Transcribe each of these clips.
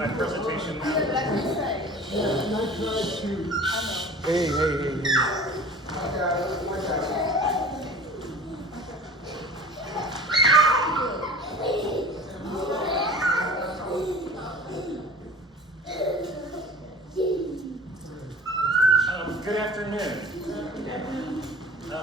My presentation now. Hey. Good afternoon.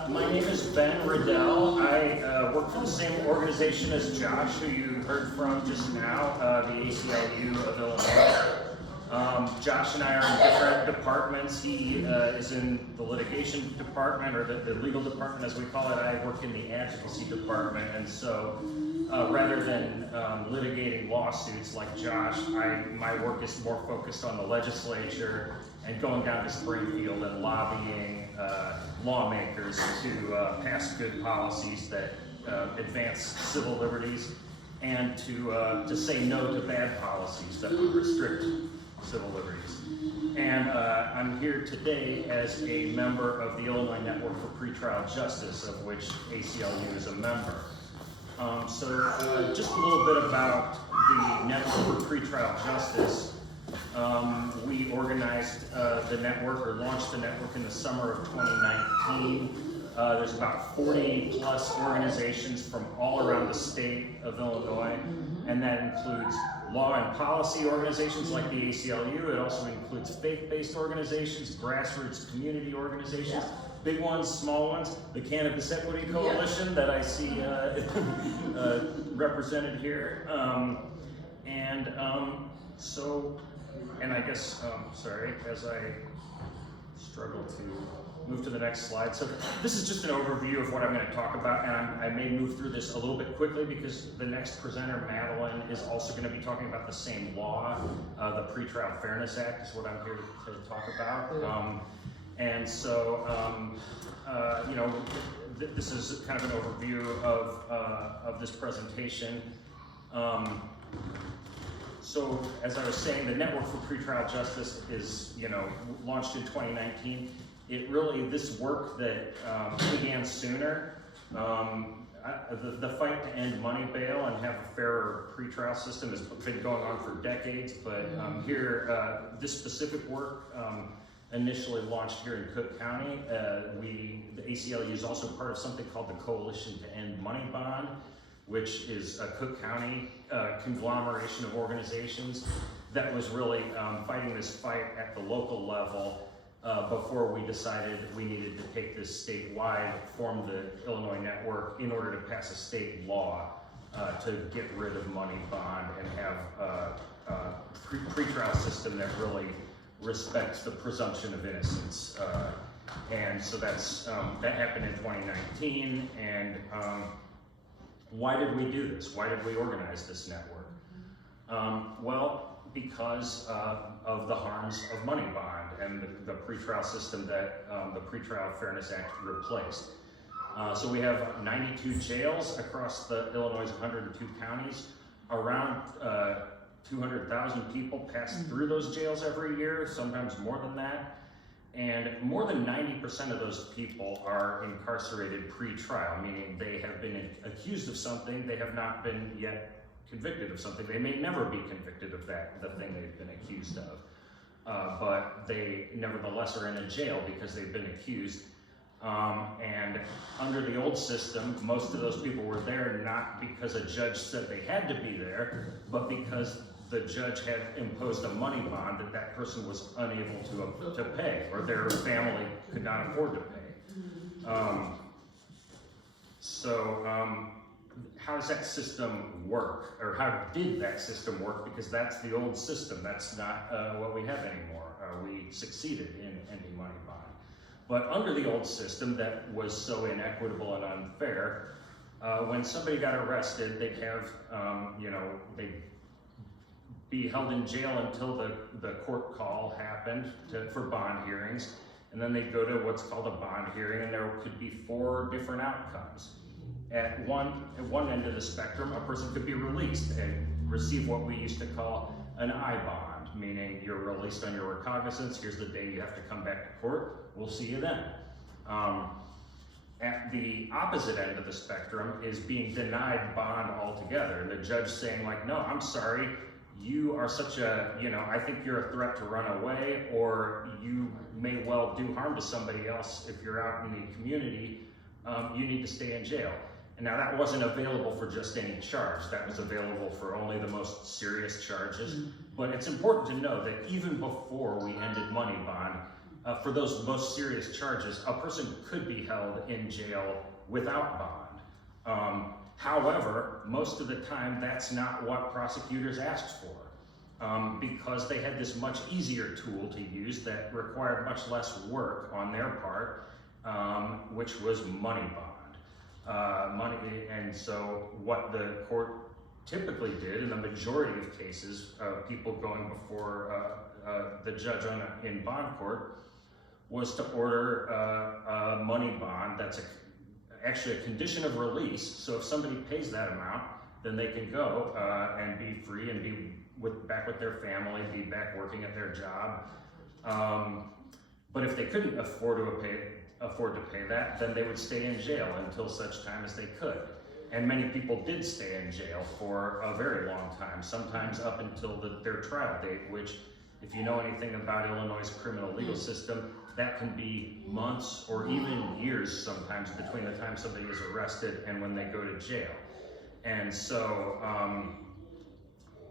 My name is Ben Riddell. I work for the same organization as Josh, who you heard from just now, the ACLU of Illinois. Josh and I are in different departments. He is in the litigation department, or the legal department as we call it. I work in the advocacy department, and so rather than litigating lawsuits like Josh, my work is more focused on the legislature and going down to Springfield and lobbying lawmakers to pass good policies that advance civil liberties, and to say no to bad policies that would restrict civil liberties. And I'm here today as a member of the Illinois Network for Pretrial Justice, of which ACLU is a member. So just a little bit about the Network for Pretrial Justice. We organized the network, or launched the network, in the summer of 2019. There's about 40 plus organizations from all around the state of Illinois, and that includes law and policy organizations like the ACLU. It also includes faith-based organizations, grassroots community organizations, big ones, small ones, the Cannabis Equity Coalition that I see represented here. And I guess, sorry, as I struggle to move to the next slide. So this is just an overview of what I'm going to talk about, and I may move through this a little bit quickly because the next presenter, Madeline, is also going to be talking about the same law. The Pretrial Fairness Act is what I'm here to talk about. This is kind of an overview of this presentation. So, as I was saying, the Network for Pretrial Justice is, launched in 2019. This work that began sooner, the fight to end money bail and have a fairer pretrial system has been going on for decades, but this specific work initially launched here in Cook County. The ACLU is also part of something called the Coalition to End Money Bond, which is a Cook County conglomeration of organizations that was really fighting this fight at the local level before we decided we needed to take this statewide, form the Illinois Network in order to pass a state law to get rid of money bond and have a pretrial system that really respects the presumption of innocence. And so that happened in 2019. And why did we do this? Why did we organize this network? Because of the harms of money bond and the pretrial system that the Pretrial Fairness Act replaced. So we have 92 jails across the Illinois' 102 counties. Around 200,000 people pass through those jails every year, sometimes more than that. And more than 90% of those people are incarcerated pre-trial, meaning they have been accused of something, they have not been yet convicted of something. They may never be convicted of the thing they've been accused of, but they nevertheless are in a jail because they've been accused. And under the old system, most of those people were there not because a judge said they had to be there, but because the judge had imposed a money bond that person was unable to pay, or their family could not afford to pay. How does that system work, or how did that system work? Because that's the old system. That's not what we have anymore. We succeeded in ending money bond. But under the old system that was so inequitable and unfair, when somebody got arrested, they'd have, they'd be held in jail until the court call happened for bond hearings, and then they'd go to what's called a bond hearing, and there could be 4 different outcomes. At one end of the spectrum, a person could be released and receive what we used to call an I bond, meaning you're released on your recognizance, here's the day you have to come back to court, we'll see you then. At the opposite end of the spectrum is being denied bond altogether, and the judge saying, like, no, I'm sorry, you are such a, I think you're a threat to run away, or you may well do harm to somebody else if you're out in the community, you need to stay in jail. And now that wasn't available for just any charge. That was available for only the most serious charges. But it's important to know that even before we ended money bond, for those most serious charges, a person could be held in jail without bond. However, most of the time, that's not what prosecutors asked for, because they had this much easier tool to use that required much less work on their part, which was money bond. And so what the court typically did in the majority of cases, people going before the judge in bond court, was to order a money bond that's actually a condition of release. So if somebody pays that amount, then they can go and be free and be back with their family, be back working at their job. But if they couldn't afford to pay that, then they would stay in jail until such time as they could. And many people did stay in jail for a very long time, sometimes up until their trial date, which, if you know anything about Illinois' criminal legal system, that can be months or even years sometimes between the time somebody is arrested and when they go to jail. And so,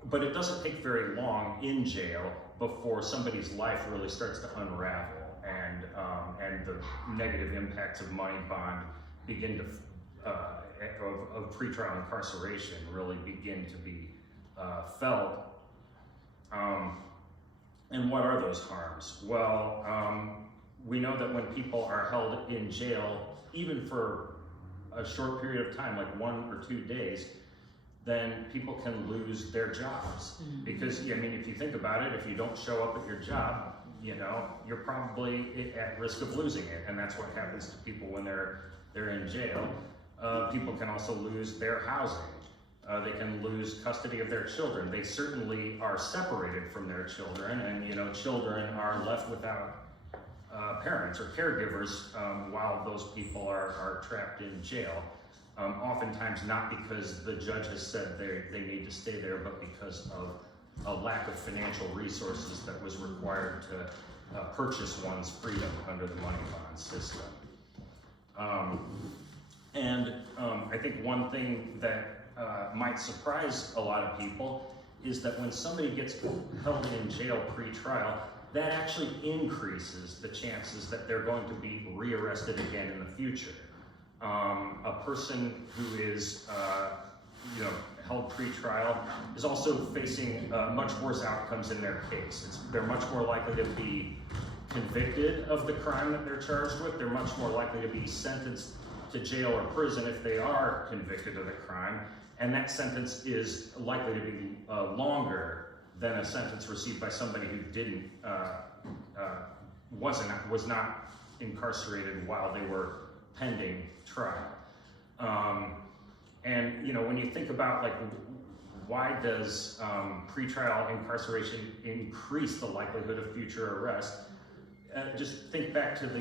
but it doesn't take very long in jail before somebody's life really starts to unravel, and the negative impacts of money bond begin to, of pretrial incarceration really begin to be felt. And what are those harms? Well, we know that when people are held in jail, even for a short period of time, like 1 or 2 days, then people can lose their jobs. Because, I mean, if you think about it, if you don't show up at your job, you're probably at risk of losing it. And that's what happens to people when they're in jail. People can also lose their housing. They can lose custody of their children. They certainly are separated from their children, and children are left without parents or caregivers while those people are trapped in jail. Oftentimes not because the judge has said they need to stay there, but because of a lack of financial resources that was required to purchase one's freedom under the money bond system. I think one thing that might surprise a lot of people is that when somebody gets held in jail pre-trial, that actually increases the chances that they're going to be rearrested again in the future. A person who is held pre-trial is also facing much worse outcomes in their case. They're much more likely to be convicted of the crime that they're charged with. They're much more likely to be sentenced to jail or prison if they are convicted of the crime, and that sentence is likely to be longer than a sentence received by somebody who was not incarcerated while they were pending trial. When you think about why does pretrial incarceration increase the likelihood of future arrest? Just think back to the,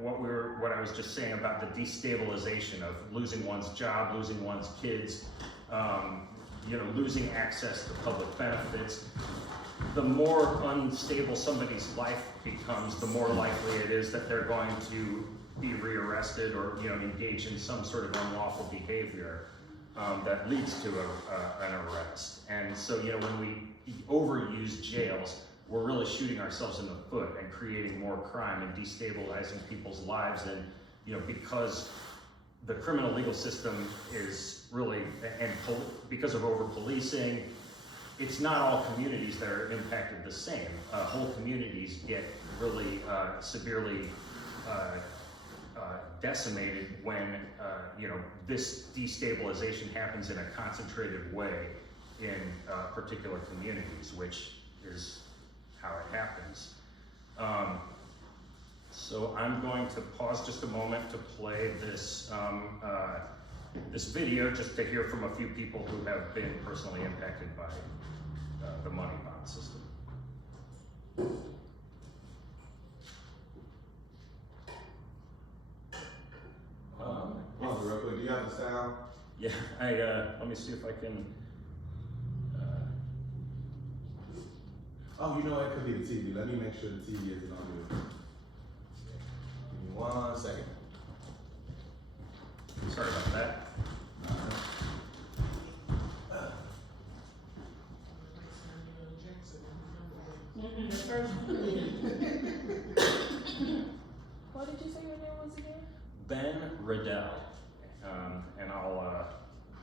what I was just saying about the destabilization of losing one's job, losing one's kids, losing access to public benefits. The more unstable somebody's life becomes, the more likely it is that they're going to be rearrested or engage in some sort of unlawful behavior that leads to an arrest. And so when we overuse jails, we're really shooting ourselves in the foot and creating more crime and destabilizing people's lives. And because the criminal legal system is really, because of over-policing, it's not all communities that are impacted the same. Whole communities get really severely decimated when this destabilization happens in a concentrated way in particular communities, which is how it happens. So I'm going to pause just a moment to play this this video just to hear from a few people who have been personally impacted by the money bond system. Real quick, do you have the sound? Yeah, let me see if I can. Oh, you know what? It could be the TV. Let me make sure the TV isn't on mute. Give me 1 second. Sorry about that. What did you say your name was again? Ben Riddell. And I'll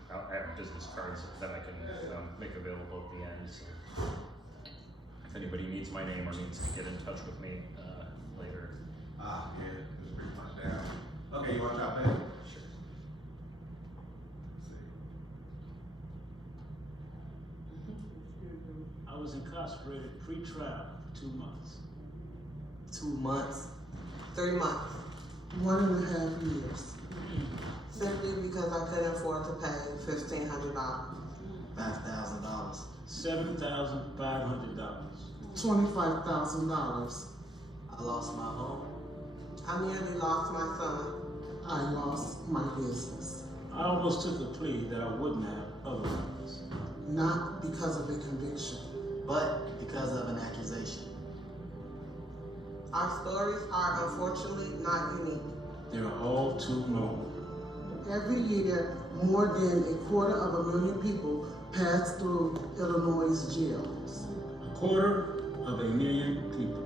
have business cards that I can make available at the end. So if anybody needs my name or needs to get in touch with me later. Ah, yeah, just pretty much down. Okay, you want to chop in? Sure. I was incarcerated pre-trial for 2 months. 2 months, 3 months, 1.5 years. simply because I couldn't afford to pay $1,500. $5,000. $7,500. $25,000. I lost my home. I nearly lost my son. I lost my business. I almost took a plea that I wouldn't have otherwise. Not because of a conviction. But because of an accusation. Our stories are unfortunately not unique. They're all too normal. Every year, more than 250,000 people pass through Illinois' jails. 250,000 people.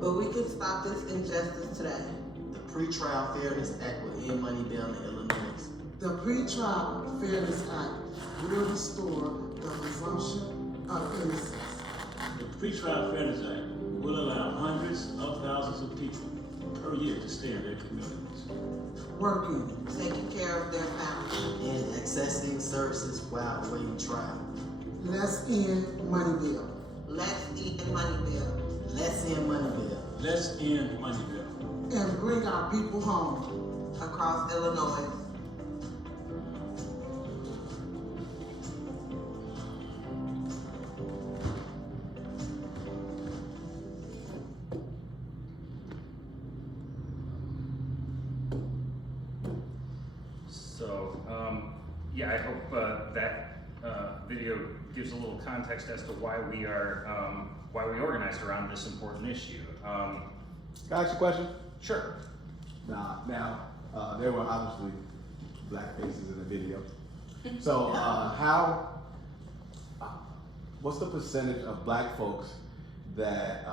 But we can stop this injustice today. The Pretrial Fairness Act will end money bail in Illinois. The Pretrial Fairness Act will restore the presumption of innocence. The Pretrial Fairness Act will allow hundreds of thousands of people per year to stay in their communities. Working, Taking care of their families. And accessing services while awaiting trial. let's end money bill. Let's eat the money bill. Let's end money bail. Let's end money bill. And bring our people home. Across Illinois. So, yeah, I hope that video gives a little context as to why we organized around this important issue. Can I ask you a question? Sure. Now, there were obviously black faces in the video. So, what's the percentage of black folks that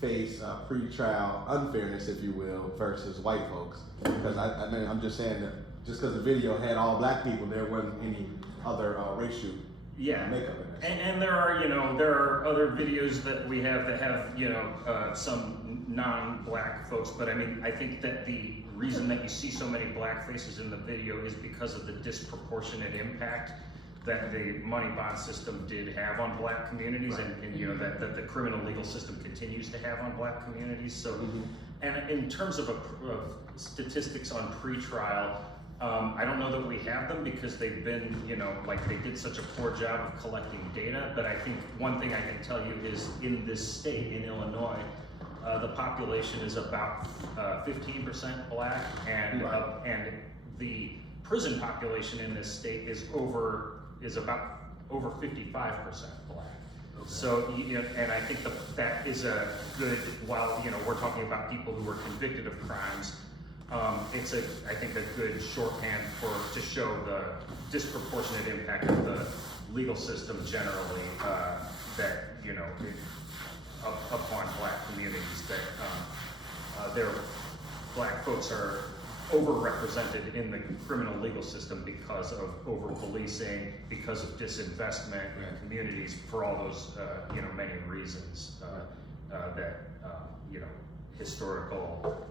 face pre-trial unfairness, if you will, versus white folks? Because I mean, I'm just saying that just because the video had all black people, there wasn't any other racial makeup in it. And there are other videos that we have that have some non-black folks, but I mean, I think that the reason that you see so many black faces in the video is because of the disproportionate impact that the money bond system did have on black communities, Right. and that the criminal legal system continues to have on black communities. So, and in terms of statistics on pretrial, I don't know that we have them because they've been, they did such a poor job of collecting data. But I think one thing I can tell you is in this state, in Illinois, the population is about 15% black, and the prison population in this state is about over 55% black. Okay. So, and I think that is a good, while, we're talking about people who were convicted of crimes, it's I think a good shorthand to show the disproportionate impact of the legal system generally, upon black communities, that black folks are overrepresented in the criminal legal system because of over-policing, because of disinvestment in communities, for all those many reasons that historical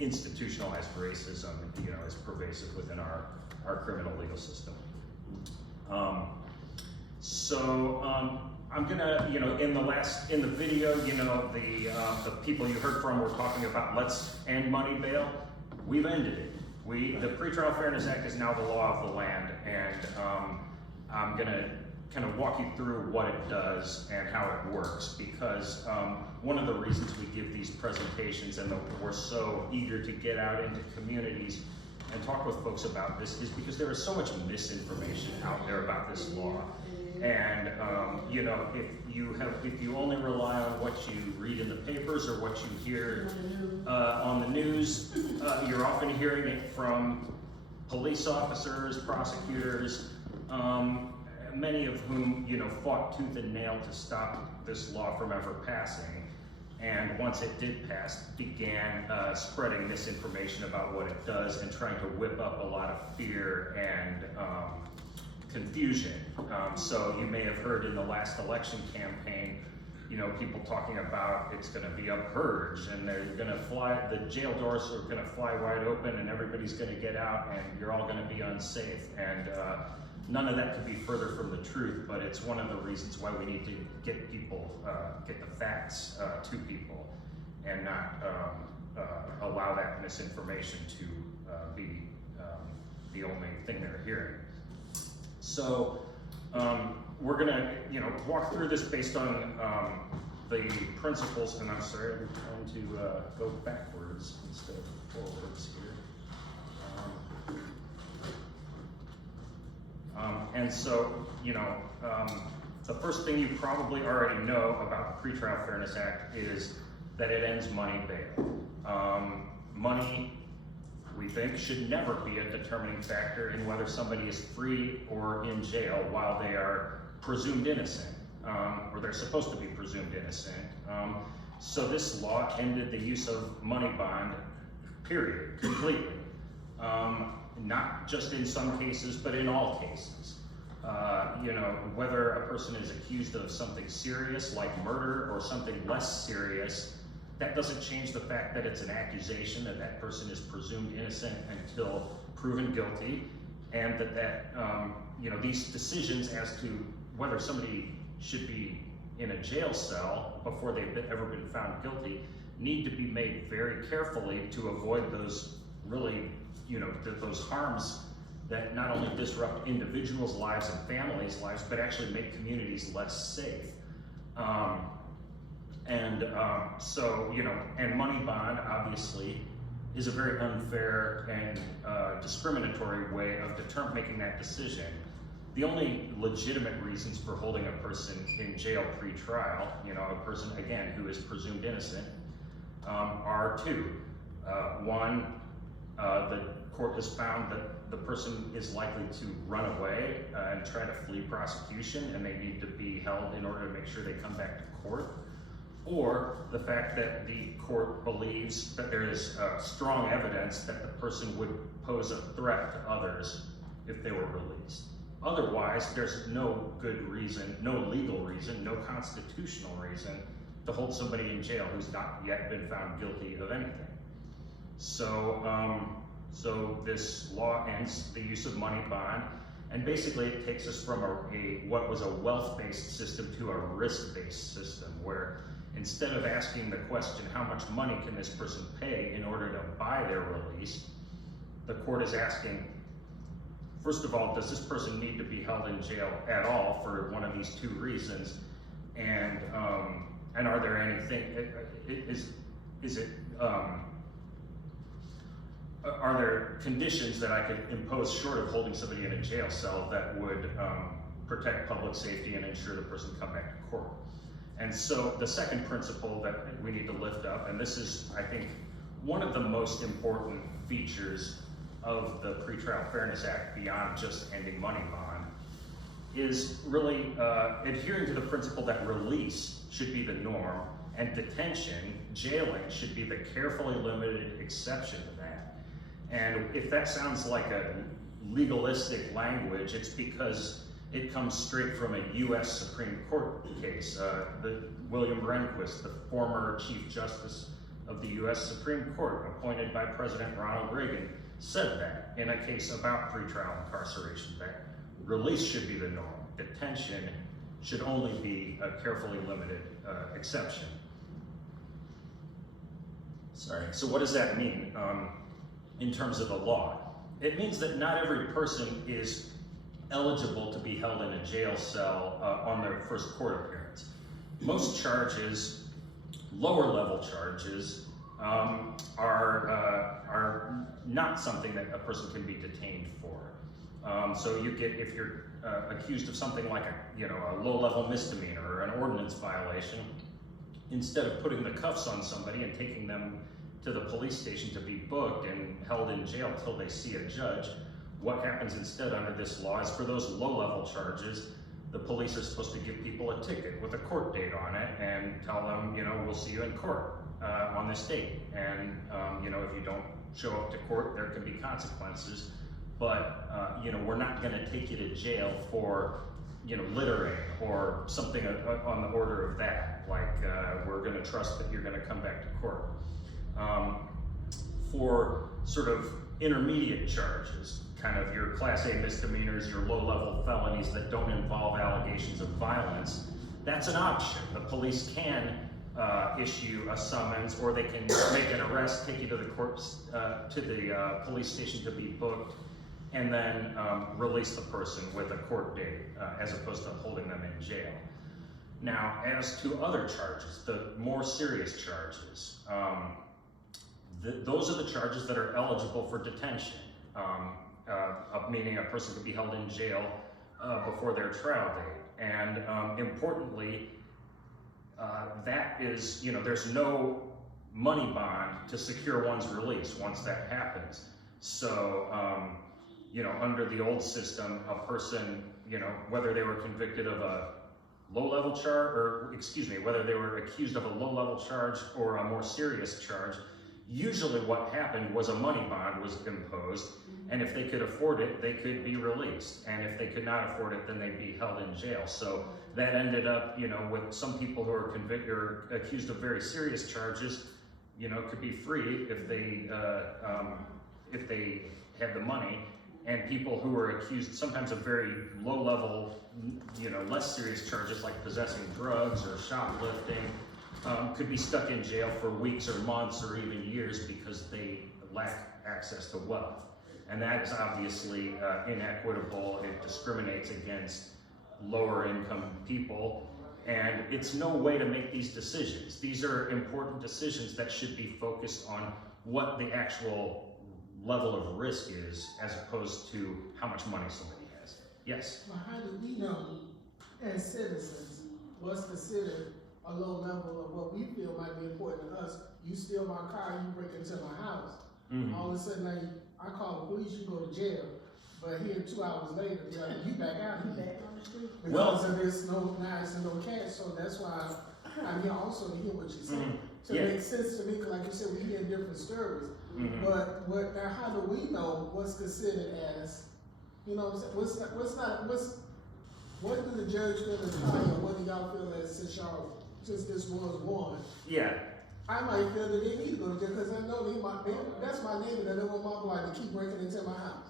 institutionalized racism is pervasive within our criminal legal system. I'm gonna, in the video, the people you heard from were talking about let's end money bail. We've ended it. The Pretrial Fairness Act is now the law of the land, and I'm gonna kind of walk you through what it does and how it works, because one of the reasons we give these presentations and that we're so eager to get out into communities and talk with folks about this is because there is so much misinformation out there about this law. And if you only rely on what you read in the papers or what you hear on the news, you're often hearing it from police officers, prosecutors, many of whom fought tooth and nail to stop this law from ever passing. And once it did pass, began spreading misinformation about what it does and trying to whip up a lot of fear and confusion. So you may have heard in the last election campaign, people talking about it's going to be a purge and they're going to the jail doors are going to fly wide open and everybody's going to get out and you're all going to be unsafe. And none of that could be further from the truth, but it's one of the reasons why we need to get the facts to people and not allow that misinformation to be the only thing they're hearing. So we're gonna, walk through this based on the principles, and I'm sorry, I'm trying to go backwards instead of forwards here. And so, the first thing you probably already know about the Pretrial Fairness Act is that it ends money bail. Money, we think, should never be a determining factor in whether somebody is free or in jail while they are presumed innocent, or they're supposed to be presumed innocent. So this law ended the use of money bond, period, completely. Not just in some cases, but in all cases. Whether a person is accused of something serious like murder or something less serious, that doesn't change the fact that it's an accusation, that that person is presumed innocent until proven guilty, and that these decisions as to whether somebody should be in a jail cell before they've ever been found guilty need to be made very carefully to avoid those really, those harms that not only disrupt individuals' lives and families' lives, but actually make communities less safe. And money bond obviously is a very unfair and discriminatory way of making that decision. The only legitimate reasons for holding a person in jail pre-trial, a person again who is presumed innocent, are two. One, the court has found that the person is likely to run away and try to flee prosecution, and they need to be held in order to make sure they come back to court. Or the fact that the court believes that there is strong evidence that the person would pose a threat to others if they were released. Otherwise, there's no good reason, no legal reason, no constitutional reason to hold somebody in jail who's not yet been found guilty of anything. So, this law ends the use of money bond, and basically it takes us from what was a wealth-based system to a risk-based system, where instead of asking the question, how much money can this person pay in order to buy their release, the court is asking, first of all, does this person need to be held in jail at all for one of these two reasons? And are there anything, are there conditions that I could impose short of holding somebody in a jail cell that would protect public safety and ensure the person come back to court? And so the second principle that we need to lift up, and this is, I think, one of the most important features of the Pretrial Fairness Act beyond just ending money bond, is really adhering to the principle that release should be the norm and detention, jailing, should be the carefully limited exception to that. And if that sounds like a legalistic language, it's because it comes straight from a U.S. Supreme Court case. William Rehnquist, the former Chief Justice of the U.S. Supreme Court, appointed by President Ronald Reagan, said that in a case about pretrial incarceration, that release should be the norm. Detention should only be a carefully limited exception. Sorry, so what does that mean in terms of the law? It means that not every person is eligible to be held in a jail cell on their first court appearance. Most charges, lower level charges, are not something that a person can be detained for. So you get, if you're accused of something like a low-level misdemeanor or an ordinance violation, instead of putting the cuffs on somebody and taking them to the police station to be booked and held in jail till they see a judge, what happens instead under this law is for those low-level charges, the police are supposed to give people a ticket with a court date on it and tell them, we'll see you in court on this date. And, if you don't show up to court, there can be consequences. But, we're not gonna take you to jail for, littering or something on the order of that. Like, we're gonna trust that you're gonna come back to court. For sort of intermediate charges, kind of your Class A misdemeanors, your low-level felonies that don't involve allegations of violence, that's an option. The police can issue a summons, or they can make an arrest, take you to the police station to be booked, and then release the person with a court date, as opposed to holding them in jail. Now, as to other charges, the more serious charges, those are the charges that are eligible for detention, meaning a person could be held in jail before their trial date. And importantly, that is, there's no money bond to secure one's release once that happens. So, under the old system, a person, whether they were convicted of a low-level charge, or whether they were accused of a low-level charge or a more serious charge, usually what happened was a money bond was imposed, and if they could afford it, they could be released. And if they could not afford it, then they'd be held in jail. So that ended up, with some people who are convicted or accused of very serious charges, could be free if they had the money. And people who were accused sometimes of very low-level, less serious charges like possessing drugs or shoplifting, could be stuck in jail for weeks or months or even years because they lack access to wealth. And that is obviously inequitable. It discriminates against lower income people, and it's no way to make these decisions. These are important decisions that should be focused on what the actual level of risk is, as opposed to how much money somebody has. Yes? Well, how do we know, as citizens, what's considered a low level of what we feel might be important to us? You steal my car, you break into my house. Mm-hmm. All of a sudden, I call the police, you go to jail. But here, 2 hours later, you back out. You back on the street. Because there's no knives and no cash, so that's why I'm here also to hear what you're saying. To make sense to me, because like you said, we hear different stories. But now, how do we know what's considered as, what do the judge feel is high, or what do y'all feel as since this was won? Yeah. I might feel that they need to go to jail because I know that's my neighbor that live on my block to keep breaking into my house.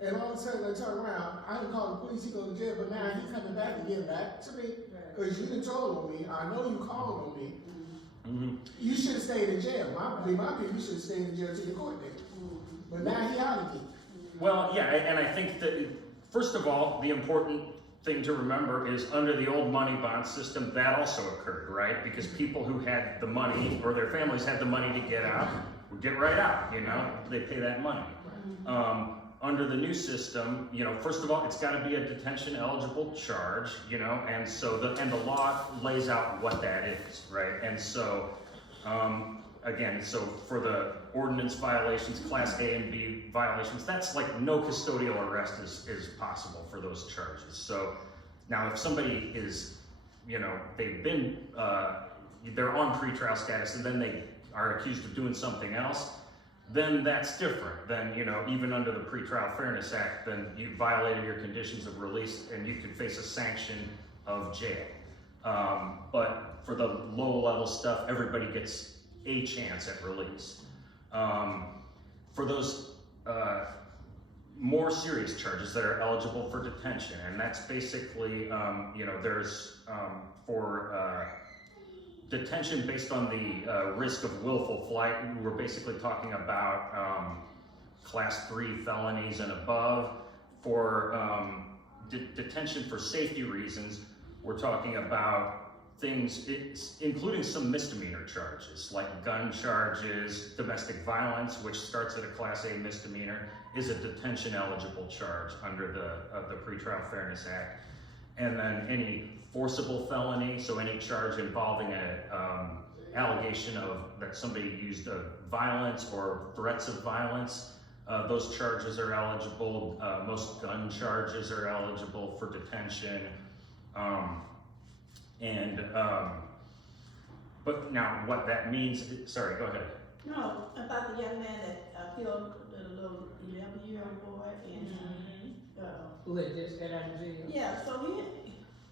And all of a sudden I turn around, I didn't call the police, he go to jail, but now he coming back to get back to me because you done told on me. I know you called on me. You should have stayed in jail. My opinion, you should have stayed in jail till your court date. But now he out again. Well, yeah, and I think that, first of all, the important thing to remember is under the old money bond system, that also occurred, right? Because people who had the money, or their families had the money to get out, would get right out, they pay that money. Under the new system, first of all, it's gotta be a detention eligible charge, and so the law lays out what that is, right? And so, again, so for the ordinance violations, Class A and B violations, that's like no custodial arrest is possible for those charges. So now if somebody is, they've been, they're on pretrial status and then they are accused of doing something else, then that's different. Then, even under the Pretrial Fairness Act, then you violated your conditions of release and you could face a sanction of jail. But for the low-level stuff, everybody gets a chance at release. For those more serious charges that are eligible for detention, and that's basically, there's for detention based on the risk of willful flight. We're basically talking about Class 3 felonies and above. For detention for safety reasons, we're talking about things, including some misdemeanor charges, like gun charges, domestic violence, which starts at a Class A misdemeanor, is a detention eligible charge under the Pretrial Fairness Act. And then any forcible felony, so any charge involving a allegation of that somebody used violence or threats of violence, those charges are eligible. Most gun charges are eligible for detention. But now what that means, sorry, go ahead. No, about the young man that killed the little 11-year-old boy and, Who had just got out of jail? yeah, so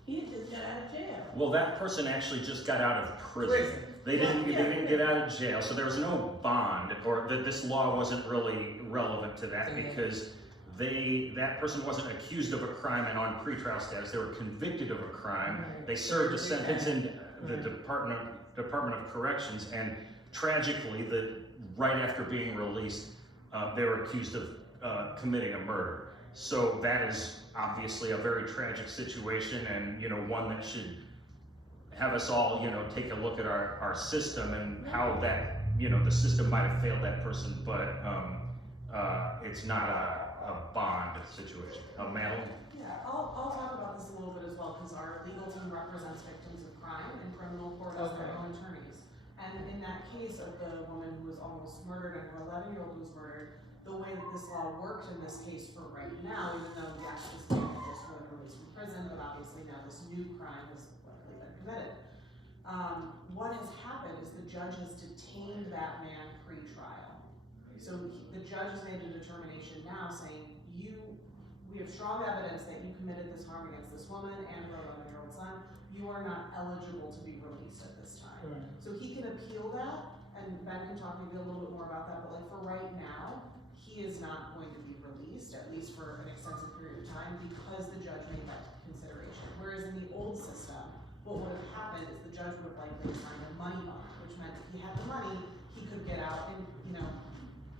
he just got out of jail. Well, that person actually just got out of prison. They didn't get out of jail, so there was no bond, or this law wasn't really relevant to that because that person wasn't accused of a crime and on pretrial status. They were convicted of a crime. They served a sentence in the Department of Corrections, and tragically, right after being released, they were accused of committing a murder. So that is obviously a very tragic situation, and one that should have us all take a look at our system and how that the system might have failed that person, but it's not a bond situation. Madeline? Yeah, I'll talk about this a little bit as well, because our legal team represents victims of crime in criminal court as their own attorneys. And in that case of the woman who was almost murdered and her 11-year-old who was murdered, the way that this law worked in this case for right now, even though the act was just for release from prison, but obviously now this new crime has likely been committed. What has happened is the judge has detained that man pre-trial. So the judge has made a determination now saying, we have strong evidence that you committed this harm against this woman and her 11-year-old son. You are not eligible to be released at this time. Right. So he can appeal that, and Ben can talk maybe a little bit more about that, but like for right now, he is not going to be released, at least for an extensive period of time, because the judge made that consideration. Whereas in the old system, what would have happened is the judge would have likely signed a money bond, which meant if he had the money, he could get out and,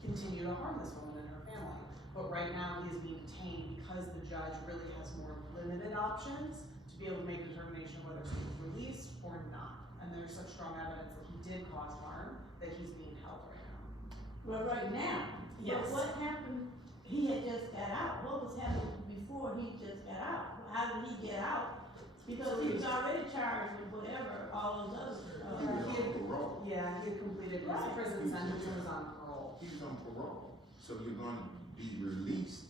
continue to harm this woman and her family. But right now, he is being detained because the judge really has more limited options to be able to make a determination of whether he was released or not. And there's such strong evidence that he did cause harm that he's being held right now. Well, right now, Yes. but what happened, he had just got out. What was happening before he just got out? How did he get out? Because he was already charged with whatever, all those other. He was on parole. Yeah, he had completed his Right. prison sentence and was on parole. He was on parole. So you're gonna be released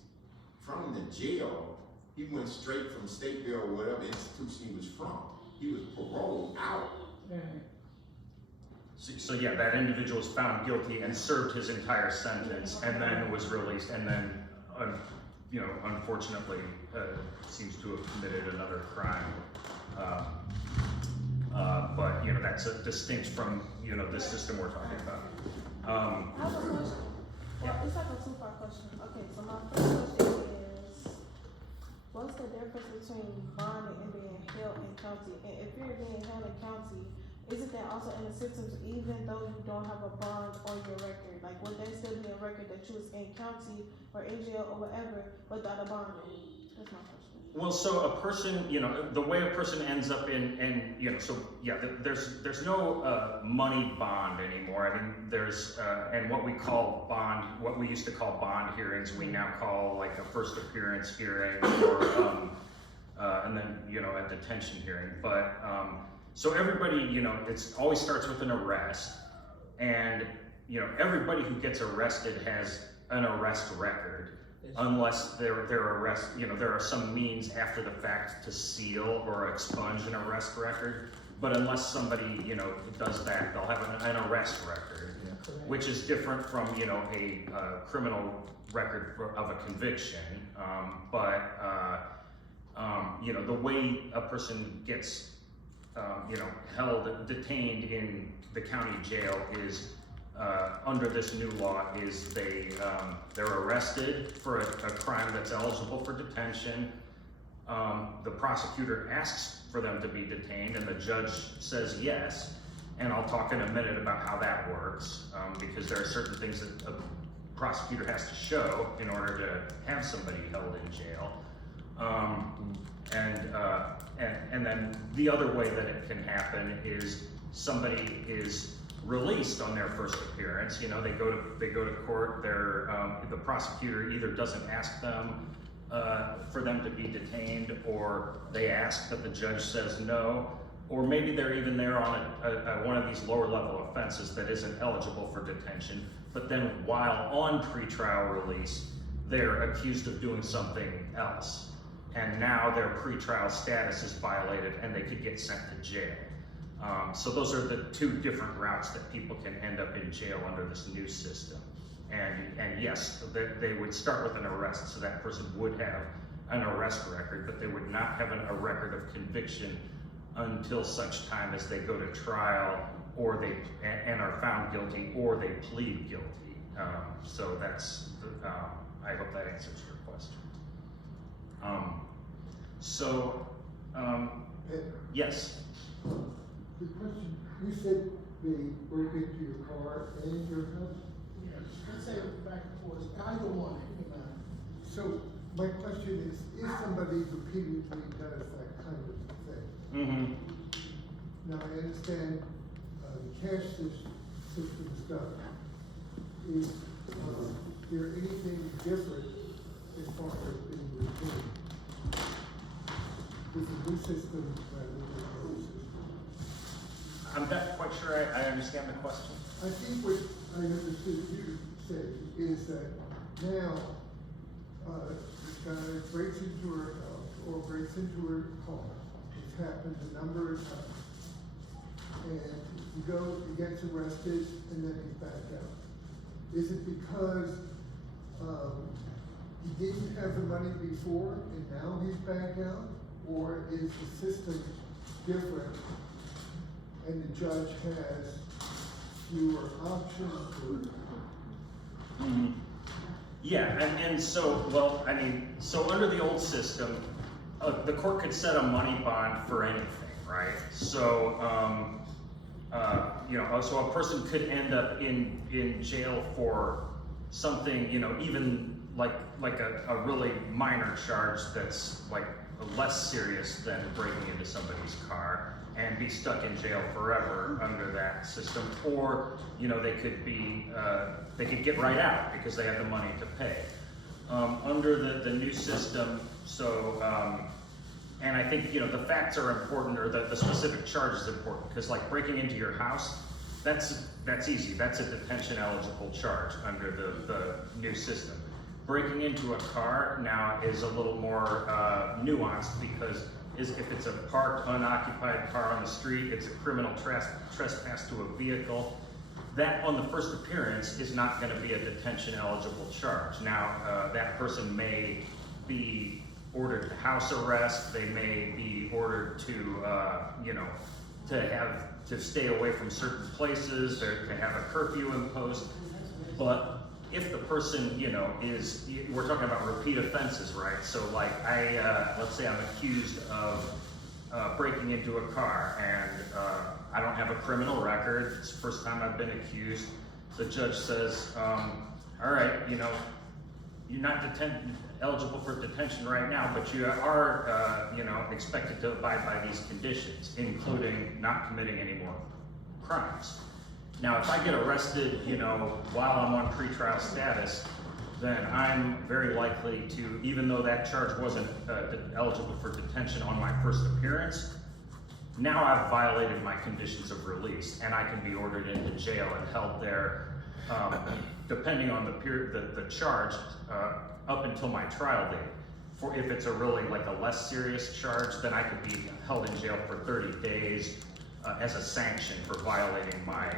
from the jail. He went straight from State Jail or whatever institution he was from. He was paroled out. So yeah, that individual was found guilty and served his entire sentence, and then was released, and then, unfortunately, seems to have committed another crime. But that's distinct from the system we're talking about. I have a question. Well, it's like a two-part question. Okay, so my first question is, what's the difference between bonding and being held in county? And if you're being held in county, isn't that also in the systems, even though you don't have a bond on your record? Like, would that still be a record that you was in county or in jail or whatever without a bond? That's my question. Well, so a person, the way a person ends up there's no money bond anymore. I mean, there's, and what we call bond, what we used to call bond hearings, we now call like a first appearance hearing or, and then, a detention hearing. But, so everybody, it always starts with an arrest, and, everybody who gets arrested has an arrest record. Unless their arrest, there are some means after the fact to seal or expunge an arrest record. But unless somebody, does that, they'll have an arrest record, which is different from, a criminal record of a conviction. The way a person gets, held, detained in the county jail is under this new law is they're arrested for a crime that's eligible for detention. The prosecutor asks for them to be detained, and the judge says yes. And I'll talk in a minute about how that works, because there are certain things that a prosecutor has to show in order to have somebody held in jail. And then the other way that it can happen is somebody is released on their first appearance. You know, they go to court. The prosecutor either doesn't ask them for them to be detained, or they ask but the judge says no, or maybe they're even there on one of these lower level offenses that isn't eligible for detention. But then while on pretrial release, they're accused of doing something else, and now their pretrial status is violated and they could get sent to jail. So those are the two different routes that people can end up in jail under this new system. And yes, they would start with an arrest, so that person would have an arrest record, but they would not have a record of conviction until such time as they go to trial, or and are found guilty, or they plead guilty. So that's, I hope that answers your question. Yes. The question, you said they broke into your car and your house? Yes, I say back and forth, either one, So my question is if somebody repeatedly does that kind of thing, Mm-hmm. now I understand the cash system stuff, is there anything different as far as being retained with the new system rather than the old system? I'm not quite sure I understand the question. I think what I understood you say is that now this guy breaks into her house or breaks into her car. It's happened a number of times. And he gets arrested, and then he's back out. Is it because he didn't have the money before and now he's back out? Or is the system different and the judge has fewer options? Mm-hmm. Yeah, and so, well, I mean, so under the old system, the court could set a money bond for anything, right? So, so a person could end up in jail for something, even like a really minor charge that's like less serious than breaking into somebody's car, and be stuck in jail forever under that system. Or, they could get right out because they have the money to pay. Under the new system, and I think, the facts are important, or the specific charge is important, because like breaking into your house, that's easy. That's a detention eligible charge under the new system. Breaking into a car now is a little more nuanced, because if it's a parked, unoccupied car on the street, it's a criminal trespass to a vehicle. That, on the first appearance, is not going to be a detention eligible charge. Now, that person may be ordered to house arrest. They may be ordered to stay away from certain places, or to have a curfew imposed. But if the person, we're talking about repeat offenses, right? So like let's say I'm accused of breaking into a car, and I don't have a criminal record. It's the first time I've been accused. The judge says, all right, you're not eligible for detention right now, but you are, expected to abide by these conditions, including not committing any more crimes. Now, if I get arrested, while I'm on pretrial status, then I'm very likely to, even though that charge wasn't eligible for detention on my first appearance, now I've violated my conditions of release, and I can be ordered into jail and held there, depending on the period, the charge, up until my trial date. If it's a really like a less serious charge, then I could be held in jail for 30 days as a sanction for violating my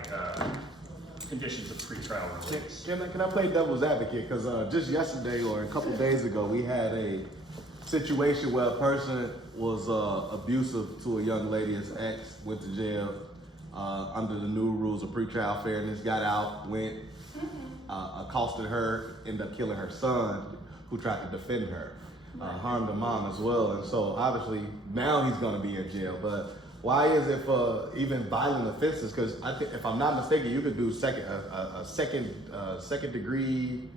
conditions of pretrial release. Can I play devil's advocate? Because just yesterday or a couple days ago, we had a situation where a person was abusive to a young lady. His ex went to jail under the new rules of pretrial fairness, got out, went, accosted her, ended up killing her son, who tried to defend her, harmed the mom as well. And so obviously now he's going to be in jail. But why is it for even violent offenses? Because I think, if I'm not mistaken, you could do second degree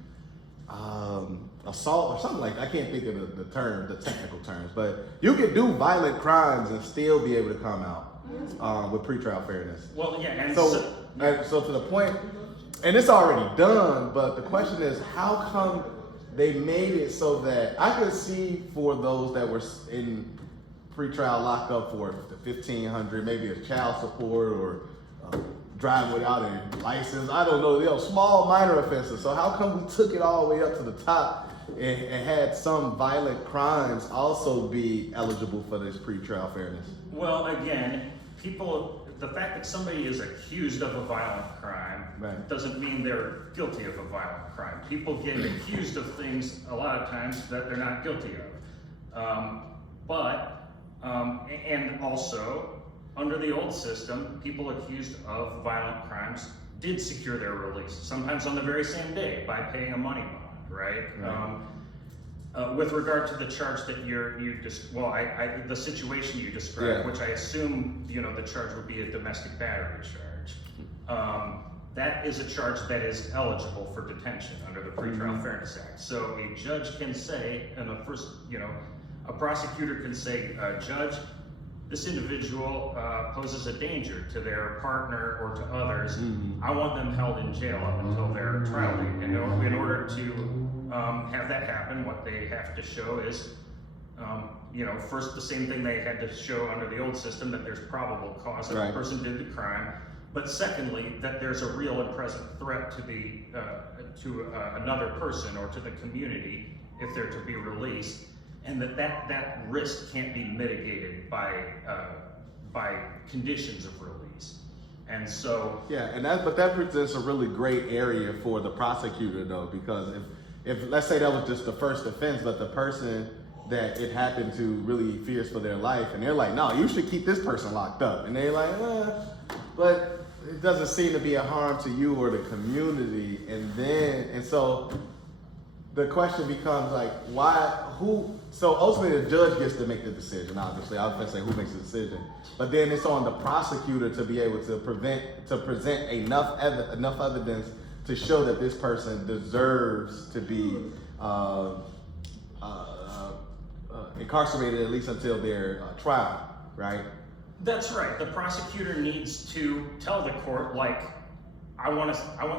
assault or something like that. I can't think of the term, the technical terms, but you can do violent crimes and still be able to come out with pretrial fairness. Well, yeah, and So to the point, and it's already done, but the question is, how come they made it so that I could see for those that were in pretrial locked up for the $1,500, maybe a child support or driving without a license, I don't know, small minor offenses. So how come we took it all the way up to the top and had some violent crimes also be eligible for this pretrial fairness? Well, again, the fact that somebody is accused of a violent crime doesn't mean they're guilty of a violent crime. People get accused of things a lot of times that they're not guilty of. And also, under the old system, people accused of violent crimes did secure their release, sometimes on the very same day by paying a money bond, right? With regard to the charge that the situation you described, which I assume, the charge would be a domestic battery charge. That is a charge that is eligible for detention under the Pretrial Fairness Act. So a judge can say, a prosecutor can say, Judge, this individual poses a danger to their partner or to others. I want them held in jail up until their trial date. And in order to have that happen, what they have to show is, first the same thing they had to show under the old system, that there's probable cause that the person did the crime. But secondly, that there's a real and present threat to another person or to the community if they're to be released. And that risk can't be mitigated by conditions of release. And so but that presents a really great area for the prosecutor though, because if let's say that was just the first offense, but the person that it happened to really fears for their life, and they're like, no, you should keep this person locked up, and they're like, but it doesn't seem to be a harm to you or the community, and so the question becomes like, so ultimately the judge gets to make the decision, obviously. I was going to say who makes the decision. But then it's on the prosecutor to be able to present enough evidence to show that this person deserves to be incarcerated at least until their trial, right? That's right. The prosecutor needs to tell the court, I want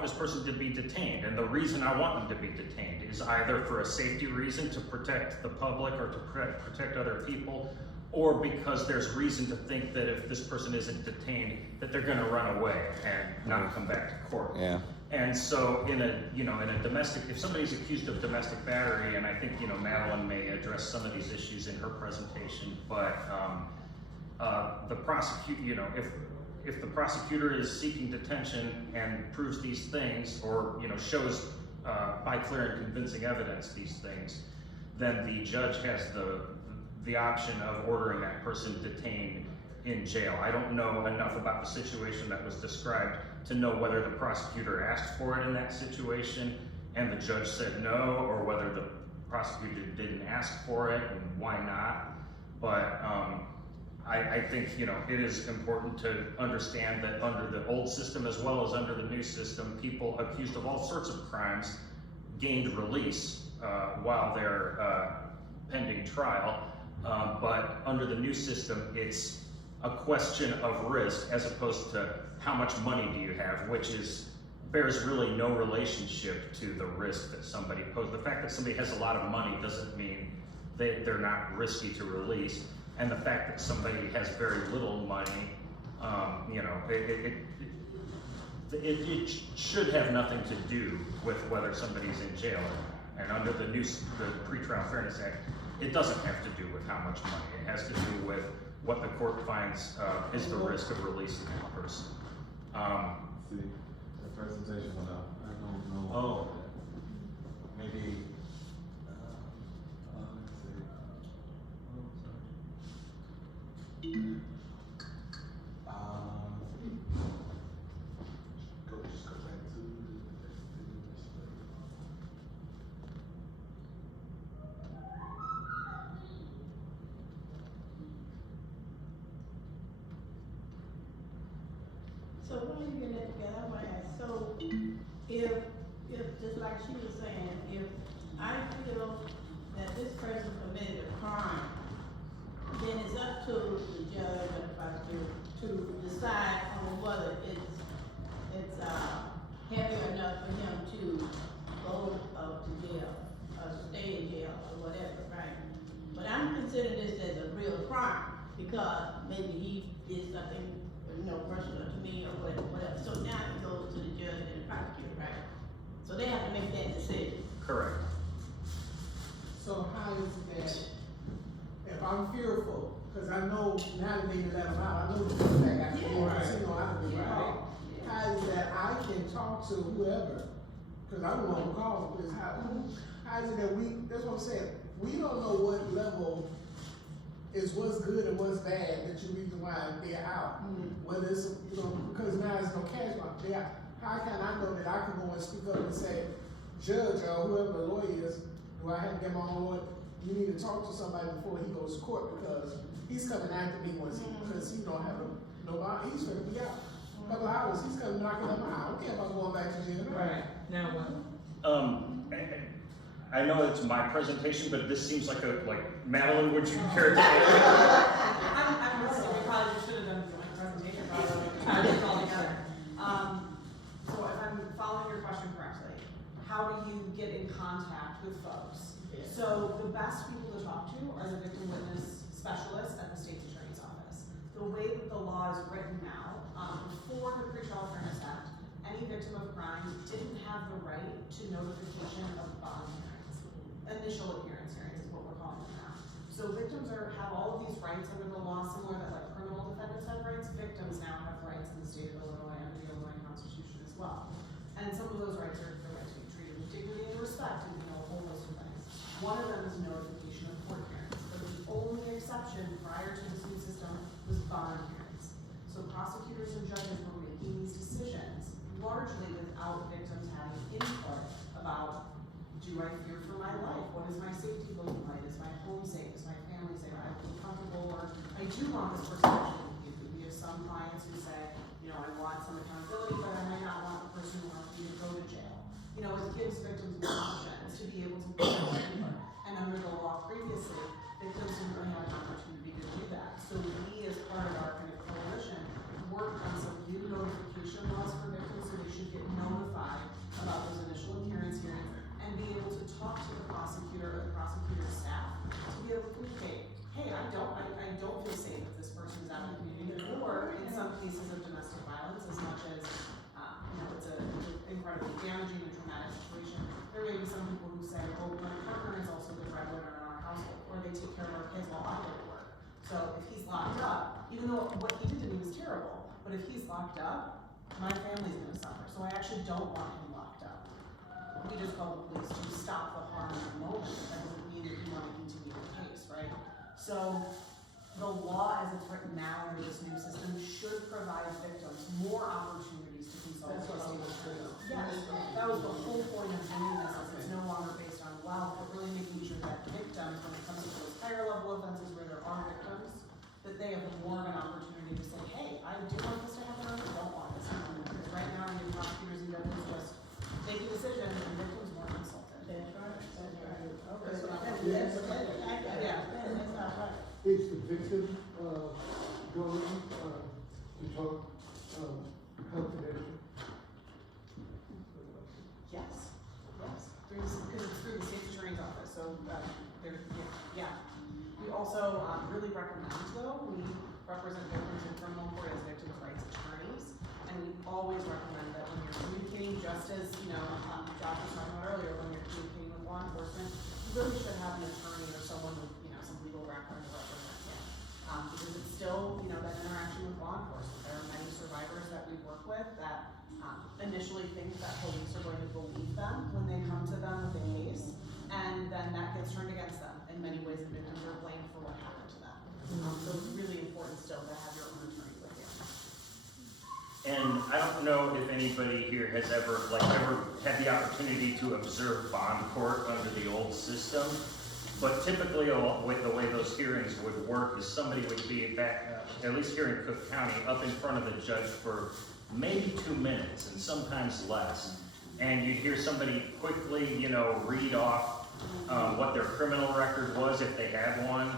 this person to be detained, and the reason I want them to be detained is either for a safety reason to protect the public or to protect other people, or because there's reason to think that if this person isn't detained, that they're going to run away and not come back to court. Yeah. And so in a domestic, if somebody's accused of domestic battery, and I think Madeline may address some of these issues in her presentation, but if the prosecutor is seeking detention and proves these things, or shows by clear and convincing evidence these things, then the judge has the option of ordering that person detained in jail. I don't know enough about the situation that was described to know whether the prosecutor asked for it in that situation and the judge said no, or whether the prosecutor didn't ask for it and why not. But I think it is important to understand that under the old system as well as under the new system, people accused of all sorts of crimes gained release while they're pending trial. But under the new system, it's a question of risk as opposed to how much money do you have, which bears really no relationship to the risk that somebody poses. The fact that somebody has a lot of money doesn't mean they're not risky to release. And the fact that somebody has very little money, it should have nothing to do with whether somebody's in jail or not. And under the Pretrial Fairness Act, it doesn't have to do with how much money. It has to do with what the court finds is the risk of releasing that person. See, the presentation went up. I don't know. Oh. Maybe. Just go back to So when you get that together, I want to ask, so if if, just like she was saying, if I feel that this person committed a crime, then it's up to the judge or the prosecutor to decide on whether it's heavy enough for him to go to jail, or stay in jail, or whatever, right? But I'm considering this as a real crime, because maybe he did something, personal to me, or whatever. So now it goes to the judge and the prosecutor, right? So they have to make that decision. Correct. So how is it that, if I'm fearful, cause I know now that they let them out, I know the fact I can go to casino, I can be right. How is it that I can talk to whoever, cause I'm the one who calls the police, how is it that that's what I'm saying, we don't know what level is what's good and what's bad, that you reason why they're out. Whether it's, because now there's no cash out there. How can I know that I can go and speak up and say, judge or whoever the lawyer is, do I have to get my own lawyer? You need to talk to somebody before he goes to court, because he's coming after me because he don't have no bond. He's gonna be out. A couple hours, he's coming knocking on my house. I don't care about going back to jail. Right, now what? I know it's my presentation, but this seems like Madeline, would you care to? I'm listening, we probably just should have done the presentation, probably, I did it all together. So if I'm following your question correctly, how do you get in contact with folks? Yeah. So the best people to talk to are the victim witness specialists at the state's attorney's office. The way that the law is written now, before the Pretrial Fairness Act, any victim of crime didn't have the right to notification of bond hearings. Initial appearance hearings is what we're calling them now. So victims have all of these rights under the law, similar that like criminal defendants have rights. Victims now have rights in the state of Illinois under the Illinois Constitution as well. And some of those rights are the right to be treated with dignity and respect, and a whole host of things. One of them is notification of court hearings, but the only exception prior to this new system was bond hearings. So prosecutors and judges were making these decisions largely without victims having input about, do I fear for my life? What is my safety looking like? Is my home safe? Is my family safe? I feel comfortable, or I do want this person to be. We have some clients who say, I want some accountability, but I might not want the person who wants me to go to jail. It gives victims more options to be able to put their input. And under the law previously, victims didn't really have an opportunity to do that. So we, as part of our kind of coalition, worked on some new notification laws for victims, so they should get notified about those initial appearance hearings and be able to talk to the prosecutor or the prosecutor's staff to be able to communicate, hey, I don't feel safe if this person's out in the community, or in some cases of domestic violence, as much as it's an incredibly damaging and traumatic situation. There may be some people who say, oh, my partner is also the breadwinner in our household, or they take care of our kids while I go to work. So if he's locked up, even though what he did to me was terrible, but if he's locked up, my family's gonna suffer. So I actually don't want him locked up. We just call the police to stop the harm in the moment. That doesn't mean that you want to continue the case, right? So the law as it's written now under this new system should provide victims more opportunities to consult with the state attorney. Yes, that was the whole point of doing this, is it's no longer based on wealth, but really making sure that victims, when it comes to those higher level offenses where there are victims, that they have more of an opportunity to say, hey, I do want this to happen, or I don't want this to happen. Because right now, you have prosecutors and judges just make a decision, and victims weren't consulted. That's right, that's right. Okay. That's what I'm- That's not right. Is the victim, going, to talk, confidential? Yes, because it's through the state's attorney's office, so, We also, really recommend though, we represent victims in criminal court as victims' rights attorneys, and we always recommend that when you're communicating, just as, Josh was talking about earlier, when you're communicating with law enforcement, you really should have an attorney or someone with, some legal background to represent you. Because it's still, that interaction with law enforcement. There are many survivors that we work with that initially think that police are going to believe them when they come to them with a case, and then that gets turned against them in many ways, and victims are blamed for what happened to them. So it's really important still to have your own attorney with you. And I don't know if anybody here has ever had the opportunity to observe bond court under the old system, but typically the way those hearings would work is somebody would be back, at least here in Cook County, up in front of the judge for maybe 2 minutes and sometimes less. and you'd hear somebody quickly, you know, read off what their criminal record was if they had one,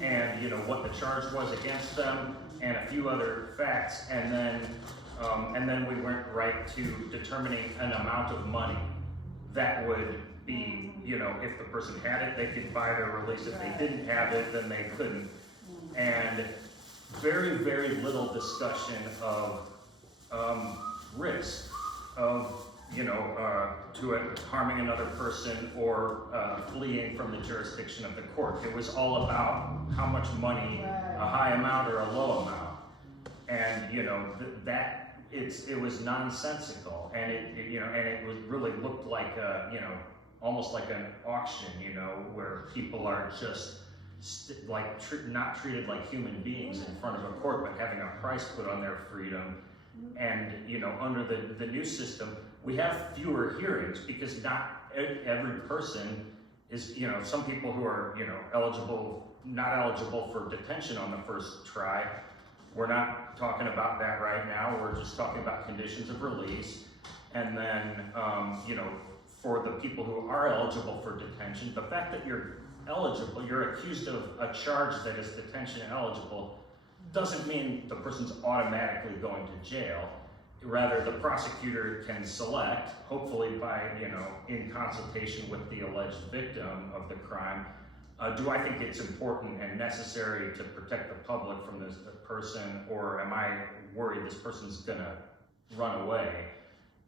and you know what the charge was against them, and a few other facts, and then we went right to determining an amount of money that would be, you know, if the person had it, they could buy their release. If they didn't have it, then they couldn't. And very, very little discussion of risk of, you know, to harming another person or fleeing from the jurisdiction of the court. It was all about how much money, a high amount or a low amount. And, you know, it was nonsensical, and it you know, and it was really looked like a, you know, almost like an auction, you know, where people are just not treated like human beings in front of a court, but having a price put on their freedom. And, you know, under the new system, we have fewer hearings because not every person is, you know, some people who are, you know, not eligible for detention on the first try. We're not talking about that right now. We're just talking about conditions of release. And then, you know, for the people who are eligible for detention, the fact that you're eligible, you're accused of a charge that is detention eligible, doesn't mean the person's automatically going to jail. Rather, the prosecutor can select, hopefully by, you know, in consultation with the alleged victim of the crime, do I think it's important and necessary to protect the public from this person, or am I worried this person's gonna run away?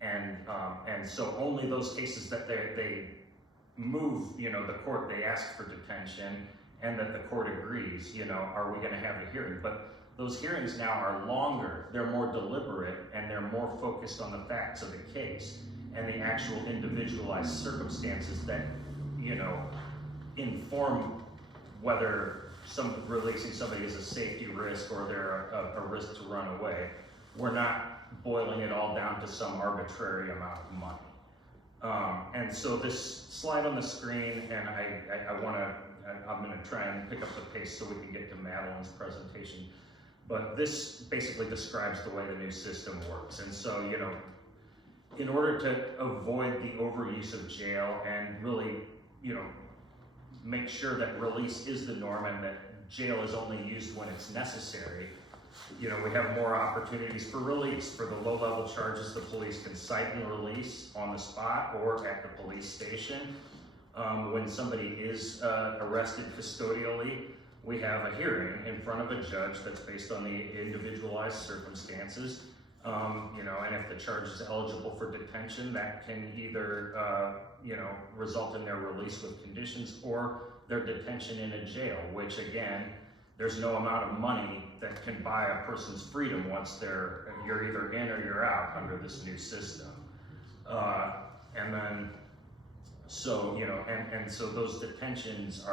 And so only those cases that they move, you know, the court, they ask for detention and that the court agrees, you know, are we gonna have a hearing? But those hearings now are longer, they're more deliberate, and they're more focused on the facts of the case and the actual individualized circumstances that, you know, inform whether releasing somebody is a safety risk or they're a risk to run away. We're not boiling it all down to some arbitrary amount of money. And so this slide on the screen, and I'm gonna try and pick up the pace so we can get to Madeline's presentation. But this basically describes the way the new system works. And so, you know, in order to avoid the overuse of jail and really, you know, make sure that release is the norm and that jail is only used when it's necessary, you know, we have more opportunities for release. For the low-level charges, the police can cite and release on the spot or at the police station. When somebody is arrested custodially, we have a hearing in front of a judge that's based on the individualized circumstances. You know, and if the charge is eligible for detention, that can either, you know, result in their release with conditions or their detention in a jail, which again, there's no amount of money that can buy a person's freedom once you're either in or you're out under this new system. And then, so, you know, and so those detentions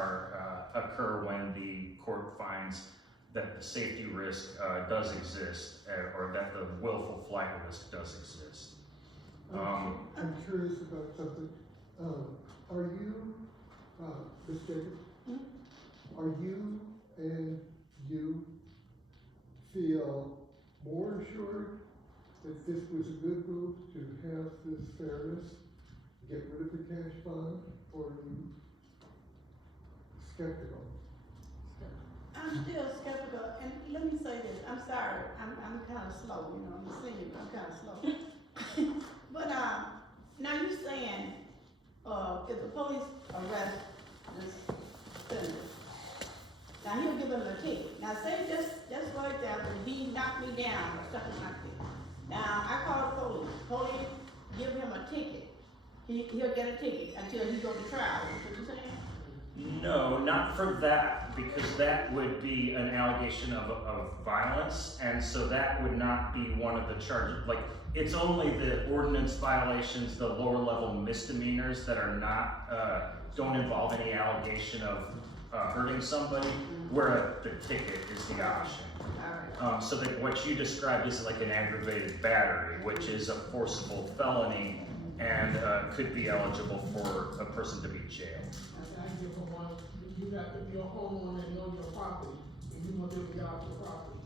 occur when the court finds that the safety risk does exist, or that the willful flight risk does exist. I'm curious about something. Are you, Ms. Jacobs, are you and you feel more assured that this was a good move to have this fairness, get rid of the cash fund, or are you skeptical? I'm still skeptical, and let me say this, I'm sorry, I'm kind of slow, you know, I'm a senior, but I'm kind of slow. But, now you're saying, if the police arrest this offender, now he'll give him a ticket. Now say just for example, he knocked me down or something like that. Now, I call the police give him a ticket. He'll get a ticket until he goes to trial, is what you're saying? No, not for that, because that would be an allegation of violence, and so that would not be one of the charges. Like, it's only the ordinance violations, the lower level misdemeanors that are not, don't involve any allegation of hurting somebody, where the ticket is the option. So that what you described is like an aggravated battery, which is a forcible felony and could be eligible for a person to be jailed. I give them one, you got to be a homeowner and know your property, and you want them to get out your property.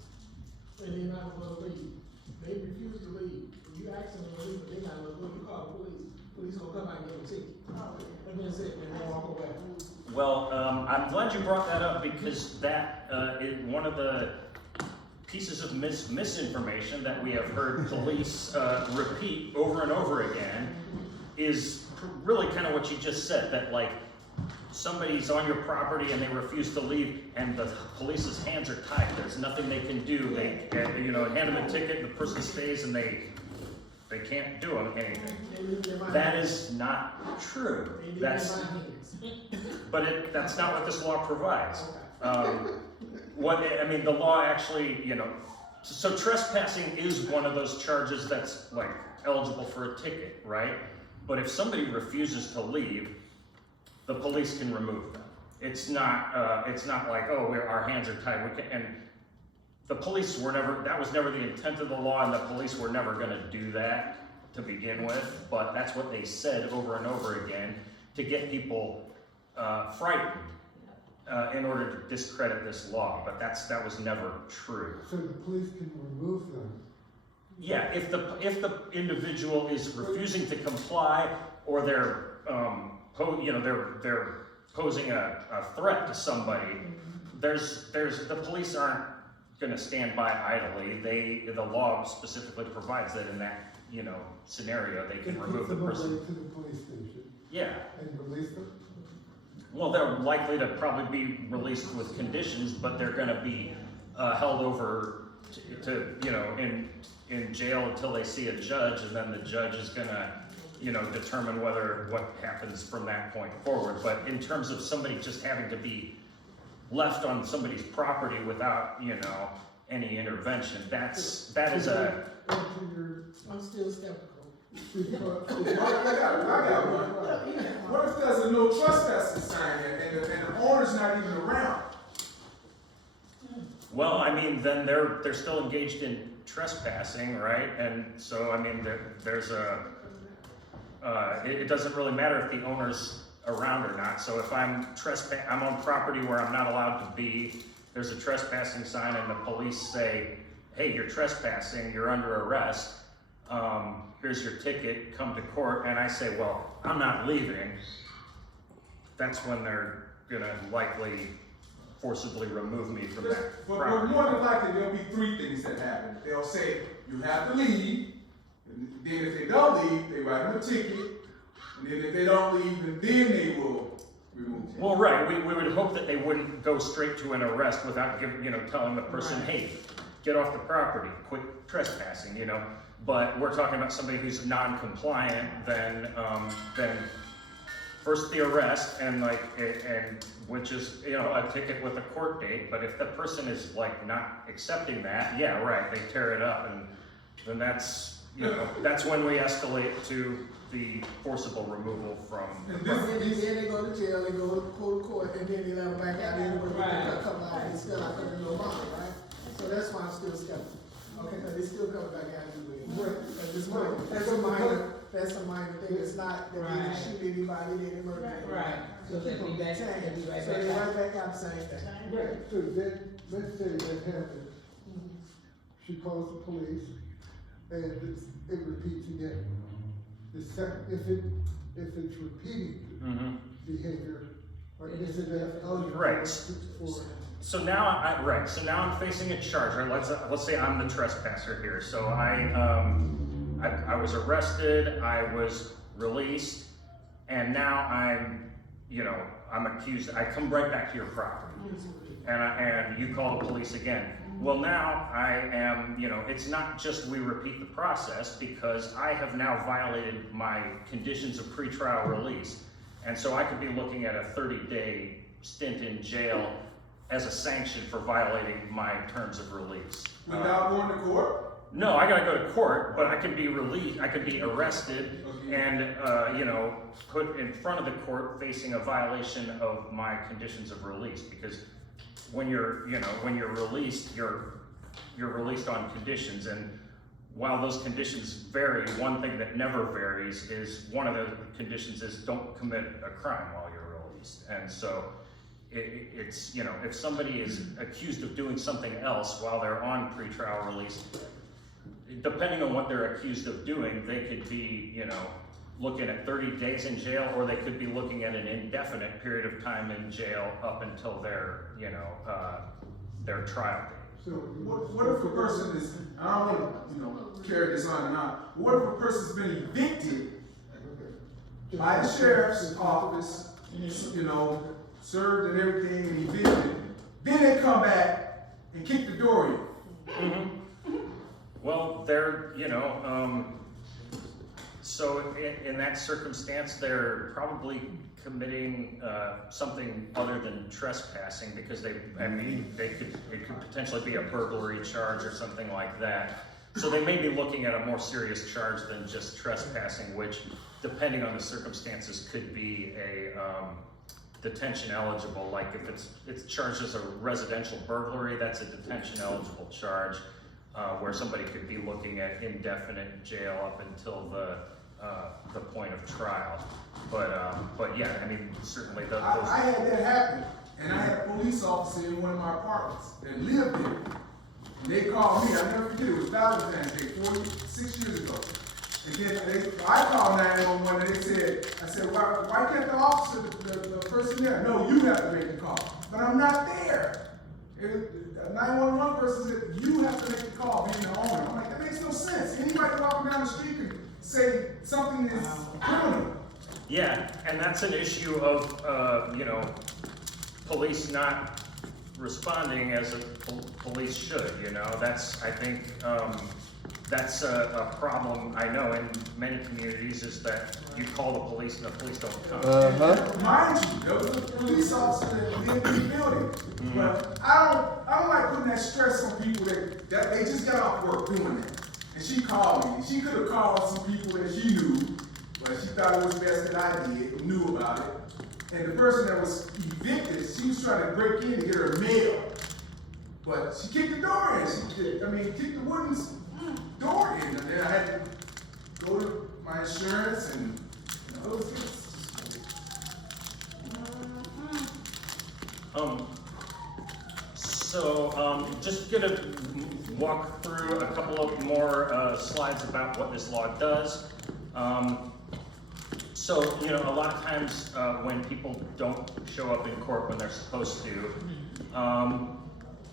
And they're not gonna leave. They refuse to leave. You ask them to leave, but they not gonna do it. You call the police. Police gonna come out and give them a ticket. And then sit and then walk away. Well, I'm glad you brought that up because that is one of the pieces of misinformation that we have heard police repeat over and over again is really kind of what you just said, that like somebody's on your property and they refuse to leave and the police's hands are tied. There's nothing they can do. They hand them a ticket, the person stays and they can't do anything. That is not true. That's not what this law provides. The law actually, so trespassing is one of those charges that's like eligible for a ticket, right? But if somebody refuses to leave, the police can remove them. It's not like, oh, our hands are tied. And the police that was never the intent of the law, and the police were never gonna do that to begin with, but that's what they said over and over again to get people frightened in order to discredit this law, but that was never true. So the police can remove them? Yeah, if the individual is refusing to comply or they're posing a threat to somebody, the police aren't gonna stand by idly. The law specifically provides that in that scenario they can remove the person. To the police station? Yeah. And release them? Well, they're likely to probably be released with conditions, but they're gonna be held over in jail until they see a judge, and then the judge is gonna determine what happens from that point forward. But in terms of somebody just having to be left on somebody's property without any intervention, that is a. I'm still skeptical. I got one. What if there's a no trespassing sign and the owner's not even around? Well, then they're still engaged in trespassing, right? And so there's it doesn't really matter if the owner's around or not. So if I'm on property where I'm not allowed to be, there's a trespassing sign and the police say, hey, you're trespassing, you're under arrest, here's your ticket, come to court, and I say, well, I'm not leaving, that's when they're gonna likely forcibly remove me from that property. But more than likely, there'll be three things that happen. They'll say, you have to leave, and then if they don't leave, they write them a ticket, and then if they don't leave, then they will remove you. Well, right, we would hope that they wouldn't go straight to an arrest without telling the person, hey, get off the property, quit trespassing, But we're talking about somebody who's non-compliant, then first the arrest and which is a ticket with a court date. But if the person is not accepting that, yeah, right, they tear it up, and then that's when we escalate to the forcible removal from. And then they go to jail, they go to court, and then they let them back out. Then they come out and still not putting no bond, right? So that's why I'm still skeptical. Okay, because they still come back out and do it. That's a minor thing. It's not that they didn't shoot anybody, they didn't murder anybody. Right. So they'll be back, So they right back out the same thing. Right, so then, let's say that happens. She calls the police, and it repeats again. If it's repeating behavior, or is it eligible Right. for? So now I'm facing a charge. Right? Let's say I'm the trespasser here. So I was arrested, I was released, and now I'm accused. I come right back to your property, and you call the police again. Well, now I am, it's not just we repeat the process, because I have now violated my conditions of pretrial release, and so I could be looking at a 30-day stint in jail as a sanction for violating my terms of release. Without going to court? No, I gotta go to court, but I can be released, I could be arrested and, put in front of the court facing a violation of my conditions of release, because when you're released, you're released on conditions, and while those conditions vary, one thing that never varies is, one of the conditions is don't commit a crime while you're released. And so it's, if somebody is accused of doing something else while they're on pretrial release, depending on what they're accused of doing, they could be, looking at 30 days in jail, or they could be looking at an indefinite period of time in jail up until their trial date. So what if a person is, I don't want to, carry this on and on. What if a person's been evicted by the sheriff's office, served and everything, and evicted, then they come back and kick the door in? Mm-hmm. Well, they're, so in that circumstance, they're probably committing something other than trespassing, because it could potentially be a burglary charge or something like that. So they may be looking at a more serious charge than just trespassing, which, depending on the circumstances, could be a detention eligible. Like if it's charged as a residential burglary, that's a detention eligible charge, where somebody could be looking at indefinite jail up until the point of trial. But yeah, I mean, certainly those. I had that happen, and I had a police officer in one of my apartments that lived there. And they called me, I never forget, it was Valentine's Day, 46 years ago. And then I called 911 and I said, why can't the officer, the person there? No, you have to make the call. But I'm not there. A 911 person said, you have to make the call, being the owner. I'm like, that makes no sense. Anybody walking down the street can say something is criminal. Yeah, and that's an issue of, police not responding as a police should, That's, I think, that's a problem I know in many communities, is that you call the police and the police don't come. Mind you, there was a police officer that lived in the building. Mm-hmm. But I don't like putting that stress on people that they just got off work doing that. And she called me. She could have called some people that she knew, but she thought it was best that I did, knew about it. And the person that was evicted, she was trying to break in to get her mail. But she kicked the door in. Kicked the wooden door in. And then I had to go to my insurance and those things. Just gonna walk through a couple of more slides about what this law does. A lot of times when people don't show up in court when they're supposed to,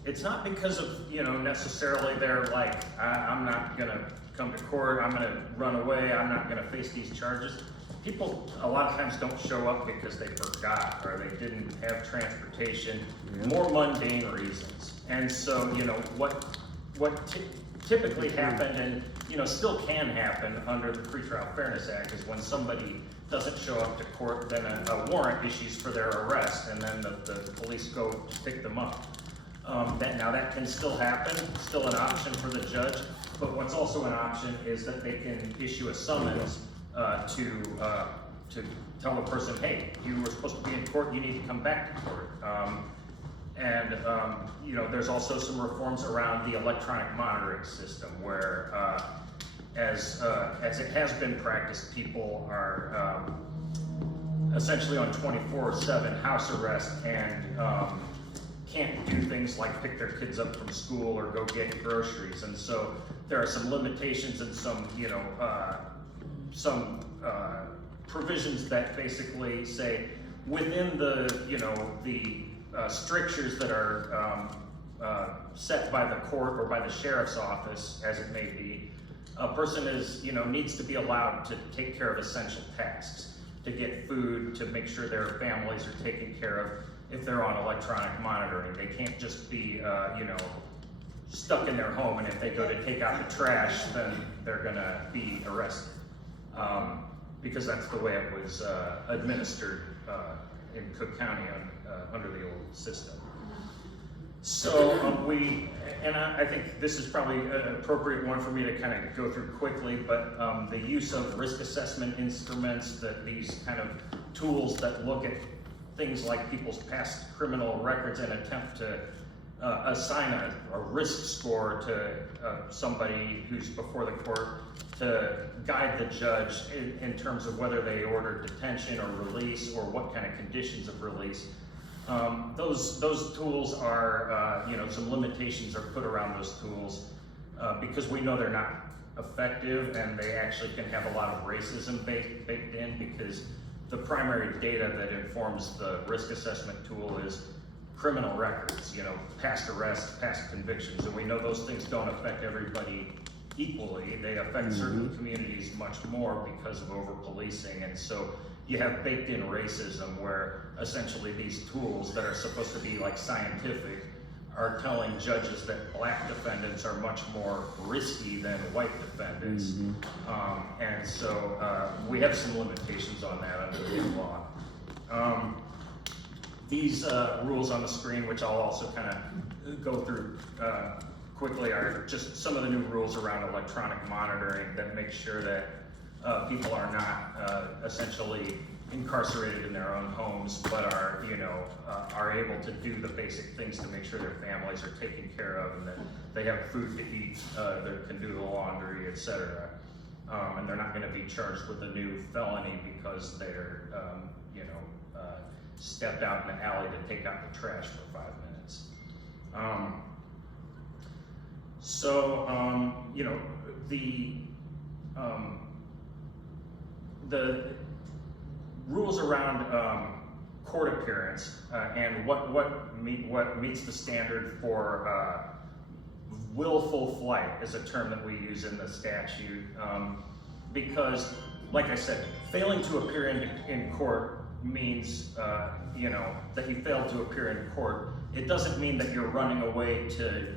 it's not because of, necessarily they're like, I'm not gonna come to court, I'm gonna run away, I'm not gonna face these charges. People a lot of times don't show up because they forgot or they didn't have transportation, more mundane reasons. And so, what typically happened, and still can happen under the Pretrial Fairness Act, is when somebody doesn't show up to court, then a warrant issues for their arrest, and then the police go to pick them up. That can still happen, still an option for the judge, but what's also an option is that they can issue a summons to tell the person, hey, you were supposed to be in court, you need to come back to court. There's also some reforms around the electronic monitoring system, where as it has been practiced, people are essentially on 24/7 house arrest and can't do things like pick their kids up from school or go get groceries. And so there are some limitations and some provisions that basically say within the strictures that are set by the court or by the sheriff's office, as it may be, a person needs to be allowed to take care of essential tasks, to get food, to make sure their families are taken care of. If they're on electronic monitoring, they can't just be stuck in their home, and if they go to take out the trash, then they're gonna be arrested. Because that's the way it was administered in Cook County under the old system. So I think this is probably an appropriate one for me to kind of go through quickly, but the use of risk assessment instruments, these kind of tools that look at things like people's past criminal records and attempt to assign a risk score to somebody who's before the court, to guide the judge in terms of whether they order detention or release or what kind of conditions of release. Those tools are, some limitations are put around those tools. because we know they're not effective and they actually can have a lot of racism baked in, because the primary data that informs the risk assessment tool is criminal records, past arrests, past convictions, and we know those things don't affect everybody equally. They affect certain communities much more because of over-policing, and so you have baked in racism where essentially these tools that are supposed to be like scientific are telling judges that black defendants are much more risky than white defendants. And so we have some limitations on that under the new law. These rules on the screen, which I'll also kind of go through quickly, are just some of the new rules around electronic monitoring that make sure that people are not essentially incarcerated in their own homes, but are able to do the basic things to make sure their families are taken care of and that they have food to eat, that can do the laundry, etc. And they're not going to be charged with a new felony because they're stepped out in the alley to take out the trash for 5 minutes. The rules around court appearance and what meets the standard for willful flight is a term that we use in the statute, because, like I said, failing to appear in court means that you failed to appear in court. It doesn't mean that you're running away to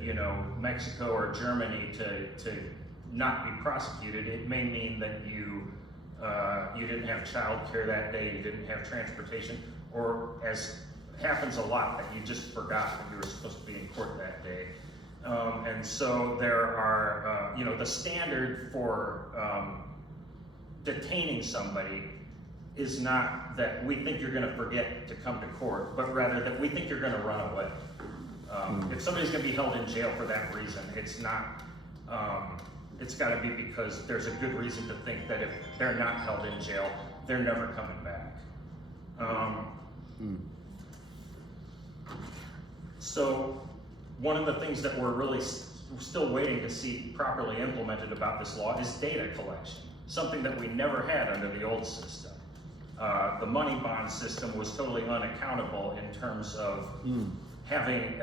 Mexico or Germany to not be prosecuted. It may mean that you didn't have childcare that day, you didn't have transportation, or, as happens a lot, that you just forgot that you were supposed to be in court that day. And so there are, the standard for detaining somebody is not that we think you're going to forget to come to court, but rather that we think you're going to run away. If somebody's going to be held in jail for that reason, it's not. It's got to be because there's a good reason to think that if they're not held in jail, they're never coming back. So one of the things that we're really still waiting to see properly implemented about this law is data collection, something that we never had under the old system. The money bond system was totally unaccountable in terms of having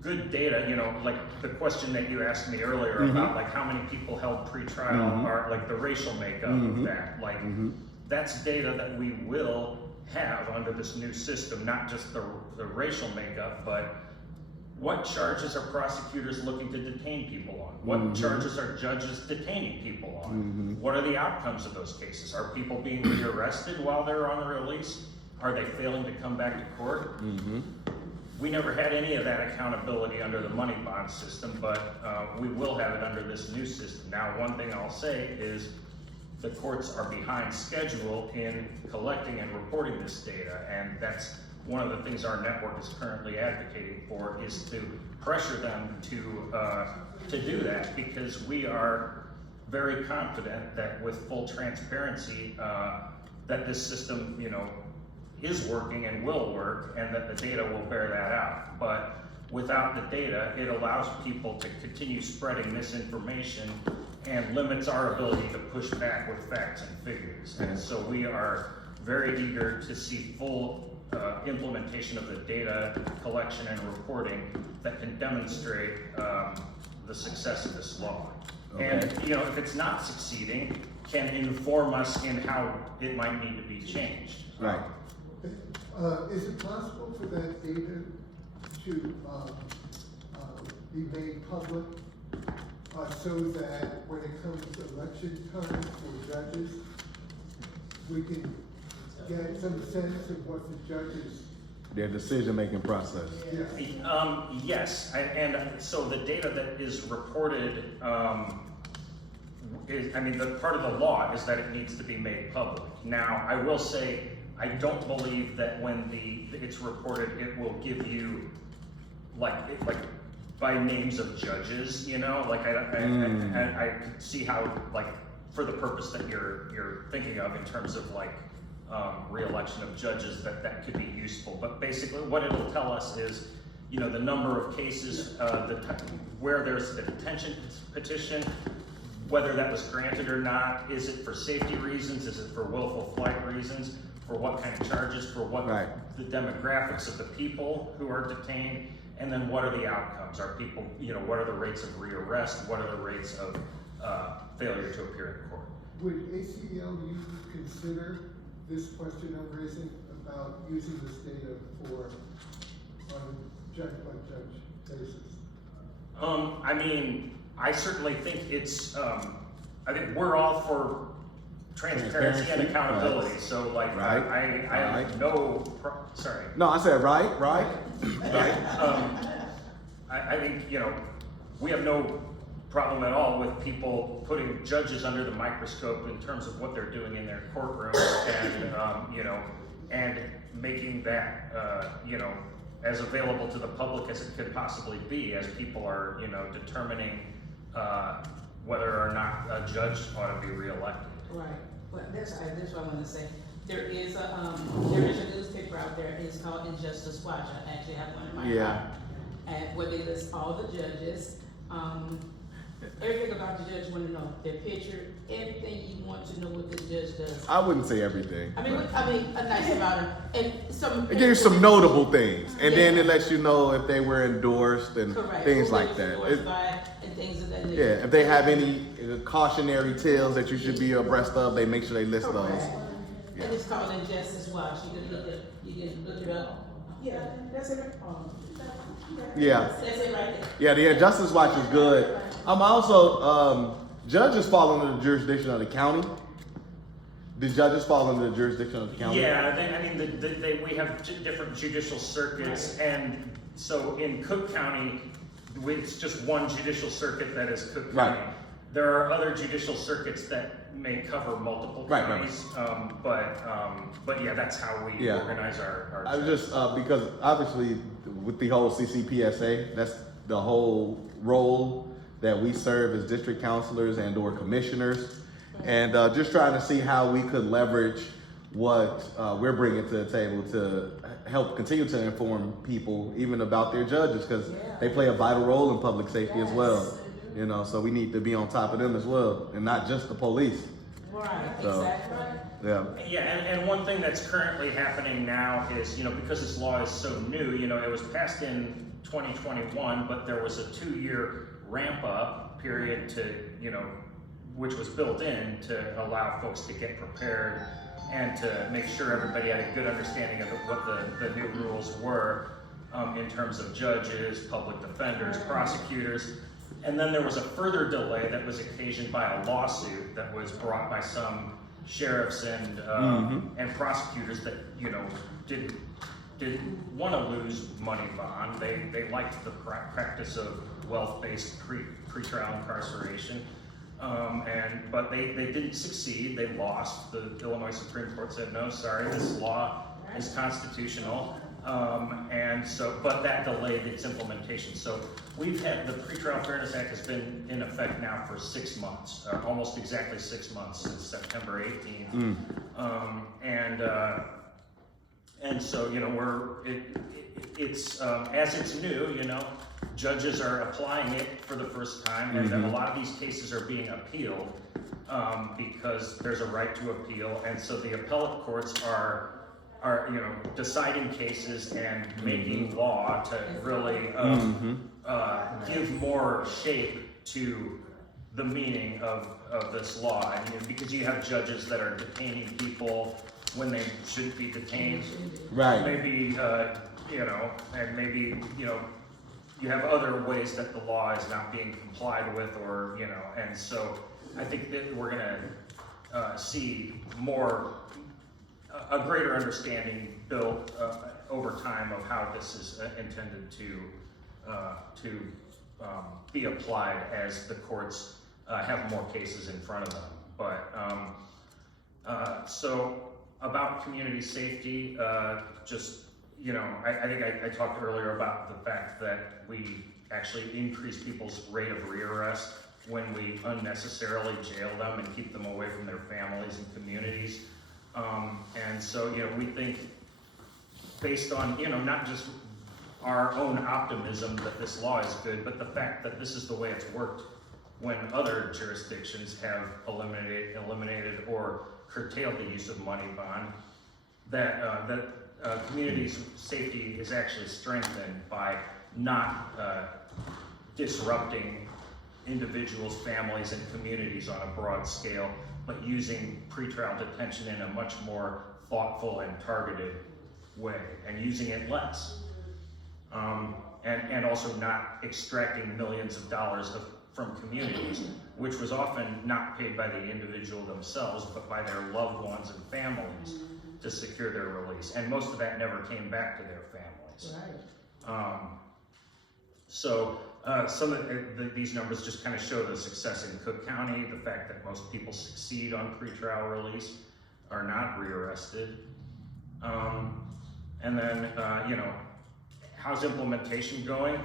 good data, like the question that you asked me earlier about like how many people held pretrial, or like the racial makeup of that. Like that's data that we will have under this new system, not just the racial makeup, but what charges are prosecutors looking to detain people on? What charges are judges detaining people on? What are the outcomes of those cases? Are people being rearrested while they're on release? Are they failing to come back to court? We never had any of that accountability under the money bond system, but we will have it under this new system. Now, one thing I'll say is the courts are behind schedule in collecting and reporting this data, and that's one of the things our network is currently advocating for, is to pressure them to do that, because we are very confident that with full transparency that this system, is working and will work, and that the data will bear that out. But without the data, it allows people to continue spreading misinformation and limits our ability to push back with facts and figures. And so we are very eager to see full implementation of the data collection and reporting that can demonstrate the success of this law. And if it's not succeeding, can inform us in how it might need to be changed. Right. Is it possible for that data to be made public so that when it comes to election time for judges, we can get some sense of what the judges, Their decision-making process. Yes, and so the data that is reported the part of the law is that it needs to be made public. Now, I will say, I don't believe that when it's reported, it will give you like by names of judges, I could see how, like, for the purpose that you're thinking of in terms of like re-election of judges, that could be useful. But basically what it'll tell us is you know, the number of cases, where there's a detention petition, whether that was granted or not. Is it for safety reasons? Is it for willful flight reasons? For what kind of charges? For what the demographics of the people who are detained? And then what are the outcomes? Are people, you know, what are the rates of rearrest? What are the rates of failure to appear in court? Would ACLU consider this question I'm raising about using this data for on a judge-by-judge basis? I mean, I certainly think it's, I think we're all for transparency and accountability. So like, I have no, sorry. No, I said right. I think, you know, we have no problem at all with people putting judges under the microscope in terms of what they're doing in their courtroom and, you know, and making that, you know, as available to the public as it could possibly be as people are, you know, determining whether or not a judge ought to be reelected. Right, but that's what I want to say. There is a newspaper out there, it's called Injustice Watch. I actually have one in my car. And where they list all the judges, everything about the judge you want to know, their picture, everything you want to know what the judge does. I wouldn't say everything. I mean, a nice about him, and some. It gives you some notable things, and then it lets you know if they were endorsed and things like that. And things of that nature. Yeah, if they have any cautionary tales that you should be abreast of, they make sure they list those. Yeah. And it's called Injustice Watch. You can look it up. Yeah, that's it. Yeah. That's it right there. Yeah, the Injustice Watch is good. I'm also, judges fall under the jurisdiction of the county. The judges fall under the jurisdiction of the county. Yeah, we have different judicial circuits, and so in Cook County, it's just one judicial circuit that is Cook County. There are other judicial circuits that may cover multiple counties, but yeah, that's how we organize our I was just because obviously with the whole CCPSA, that's the whole role that we serve as district counselors and or commissioners, and just trying to see how we could leverage what we're bringing to the table to help continue to inform people even about their judges, because they play a vital role in public safety as well. You know, so we need to be on top of them as well, and not just the police. Right, so, exactly. Yeah, and one thing that's currently happening now is, you know, because this law is so new, you know, it was passed in 2021, but there was a 2-year ramp up period to, you know, which was built in to allow folks to get prepared and to make sure everybody had a good understanding of what the new rules were in terms of judges, public defenders, prosecutors. And then there was a further delay that was occasioned by a lawsuit that was brought by some sheriffs and prosecutors that, you know, didn't want to lose money bond. They liked the practice of wealth-based pretrial incarceration, but they didn't succeed. They lost. The Illinois Supreme Court said, no, sorry, this law is constitutional. And so, but that delayed its implementation. So we've had, the Pretrial Fairness Act has been in effect now for 6 months, almost exactly 6 months, since September 18th. And so, you know, it's as it's new, you know, judges are applying it for the first time, and then a lot of these cases are being appealed because there's a right to appeal, and so the appellate courts are you know, deciding cases and making law to really give more shape to the meaning of this law. And, you know, because you have judges that are detaining people when they shouldn't be detained. Right. Maybe, you know, and maybe, you know, you have other ways that the law is not being complied with, or, you know, and so I think that we're gonna see a greater understanding built over time of how this is intended to be applied as the courts have more cases in front of them. But so about community safety, just, you know, I think I talked earlier about the fact that we actually increase people's rate of rearrest when we unnecessarily jail them and keep them away from their families and communities. And so, you know, we think based on, you know, not just our own optimism that this law is good, but the fact that this is the way it's worked when other jurisdictions have eliminated or curtailed the use of money bond, that communities' safety is actually strengthened by not disrupting individuals, families, and communities on a broad scale, but using pretrial detention in a much more thoughtful and targeted way, and using it less. And also not extracting millions of dollars from communities, which was often not paid by the individual themselves, but by their loved ones and families to secure their release. And most of that never came back to their families. Right. So some of these numbers just kind of show the success in Cook County, the fact that most people succeed on pretrial release, are not rearrested. And then, how's implementation going?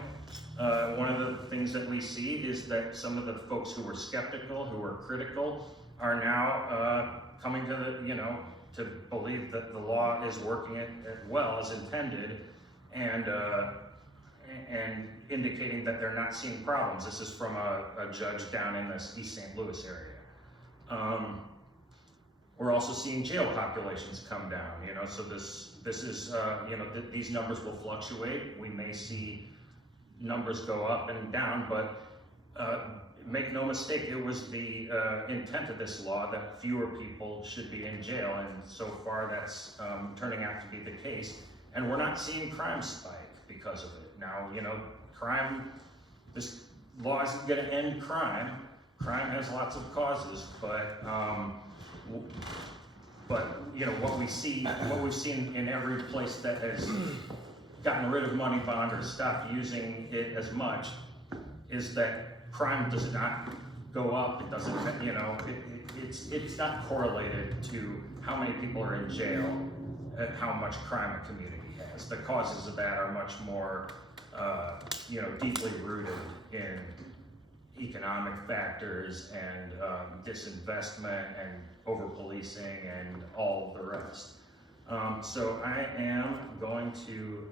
One of the things that we see is that some of the folks who were skeptical, who were critical, are now coming to to believe that the law is working it well as intended, and indicating that they're not seeing problems. This is from a judge down in the East St. Louis area. We're also seeing jail populations come down. So this is these numbers will fluctuate. We may see numbers go up and down, but make no mistake, it was the intent of this law that fewer people should be in jail, and so far that's turning out to be the case. And we're not seeing crime spike because of it. Now, crime, this law isn't going to end crime. Crime has lots of causes, but what we've seen in every place that has gotten rid of money bond or stopped using it as much is that crime does not go up. It doesn't, it's not correlated to how many people are in jail and how much crime a community has. The causes of that are much more, deeply rooted in economic factors and disinvestment and over-policing and all the rest. So I am going to,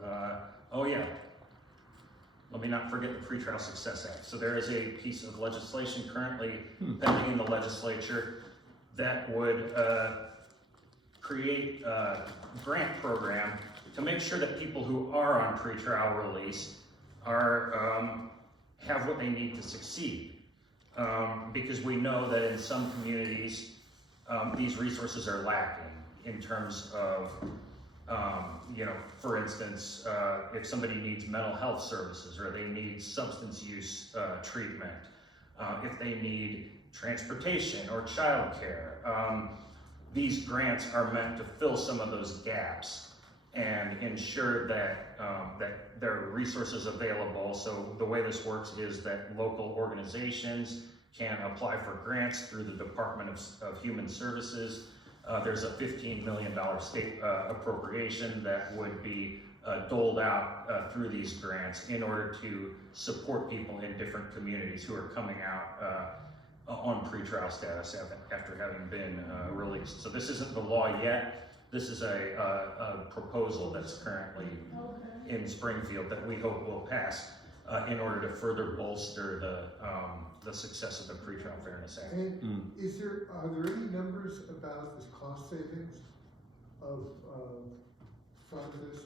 let me not forget the Pretrial Success Act. So there is a piece of legislation currently pending in the legislature that would create a grant program to make sure that people who are on pretrial release have what they need to succeed. Because we know that in some communities, these resources are lacking in terms of, for instance, if somebody needs mental health services or they need substance use treatment, if they need transportation or childcare, these grants are meant to fill some of those gaps and ensure that there are resources available. So the way this works is that local organizations can apply for grants through the Department of Human Services. There's a $15 million state appropriation that would be doled out through these grants in order to support people in different communities who are coming out on pretrial status after having been released. So this isn't the law yet. This is a proposal that's currently in Springfield that we hope will pass in order to further bolster the success of the Pretrial Fairness Act. And are there any numbers about the cost savings from this?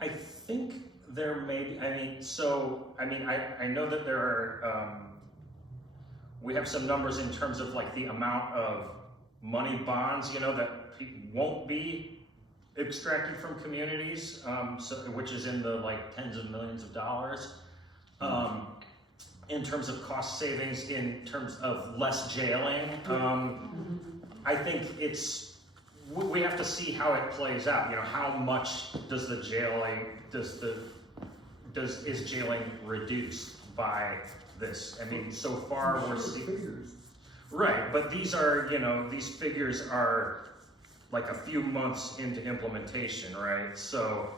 I think there may be, I know that there are, we have some numbers in terms of like the amount of money bonds, that won't be extracted from communities, which is in the like tens of millions of dollars. In terms of cost savings, in terms of less jailing, I think we have to see how it plays out. How much does the jailing, is jailing reduced by this? So far we're seeing, right, but these are, these figures are like a few months into implementation, right? So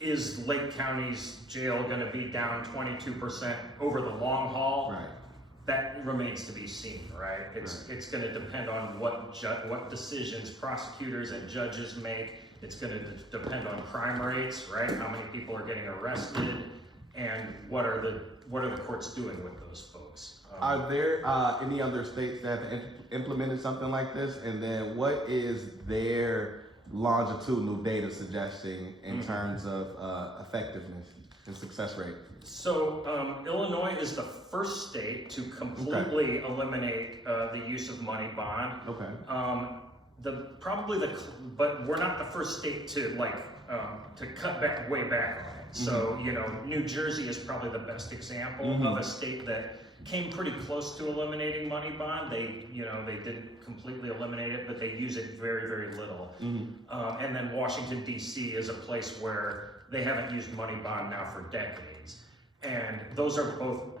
is Lake County's jail gonna be down 22% over the long haul? Right. That remains to be seen, right? It's gonna depend on what decisions prosecutors and judges make It's gonna depend on crime rates, right? How many people are getting arrested, and what are the courts doing with those folks? Are there any other states that have implemented something like this? And then what is their longitudinal data suggesting in terms of effectiveness and success rate? So Illinois is the first state to completely eliminate the use of money bond. Okay. But we're not the first state to to cut back way back on it. So New Jersey is probably the best example of a state that came pretty close to eliminating money bond. They didn't completely eliminate it, but they use it very, very little. And then Washington D.C. is a place where they haven't used money bond now for decades. And those are both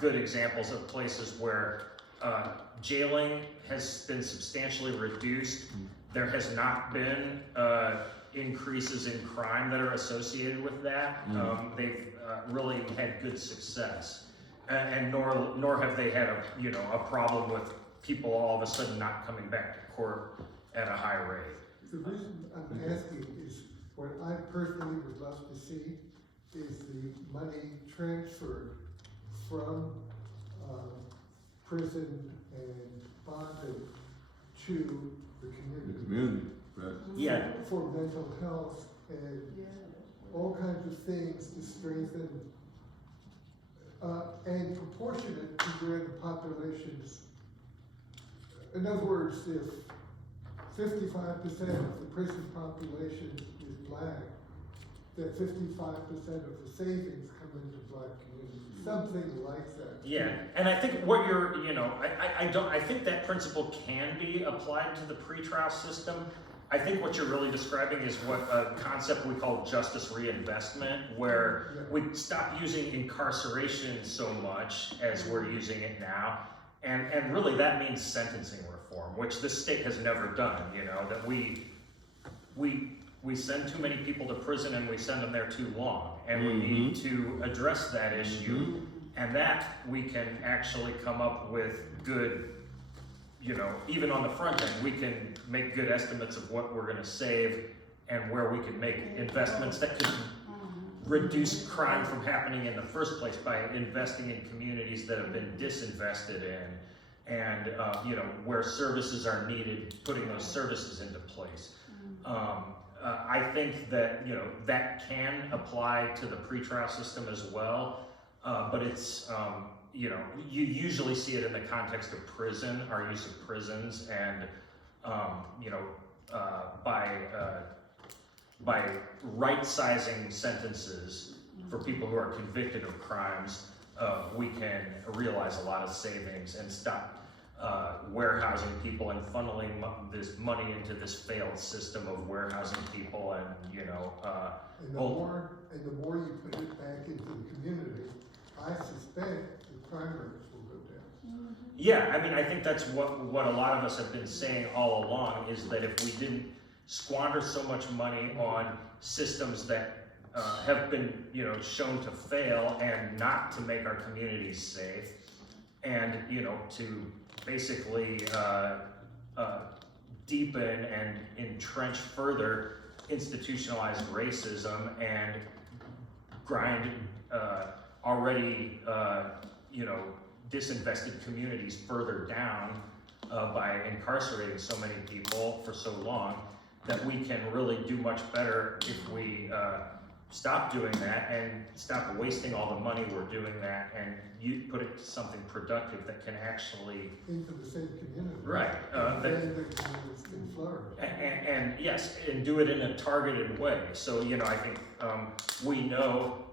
good examples of places where jailing has been substantially reduced. There has not been increases in crime that are associated with that. They've really had good success, and nor have they had a problem with people all of a sudden not coming back to court at a high rate. The reason I'm asking is what I personally would love to see is the money transferred from prison and bonded to the community. Right. Yeah. For mental health and all kinds of things to strengthen and proportionate to where the populations. In other words, if 55% of the prison population is black, that 55% of the savings come into black communities, something like that. Yeah, and I think what you're, I think that principle can be applied to the pretrial system. I think what you're really describing is what a concept we call justice reinvestment, where we stop using incarceration so much as we're using it now. And really that means sentencing reform, which this state has never done, that we send too many people to prison and we send them there too long. And we need to address that issue, and that we can actually come up with good, even on the front end, we can make good estimates of what we're gonna save and where we can make investments that could reduce crime from happening in the first place by investing in communities that have been disinvested in, and where services are needed, putting those services into place. I think that that can apply to the pretrial system as well, but it's you usually see it in the context of prison, our use of prisons, and by right-sizing sentences for people who are convicted of crimes, we can realize a lot of savings and stop warehousing people and funneling this money into this failed system of warehousing people, and and the more you put it back into the community, I suspect the crime rates will go down. Yeah, I mean, I think that's what a lot of us have been saying all along, is that if we didn't squander so much money on systems that have been shown to fail and not to make our communities safe, and to basically deepen and entrench further institutionalized racism and grind already disinvested communities further down by incarcerating so many people for so long, that we can really do much better if we stop doing that and stop wasting all the money we're doing that, and you put it to something productive that can actually into the same community. Right. Then the communities can flourish. And yes, and do it in a targeted way. So I think we know.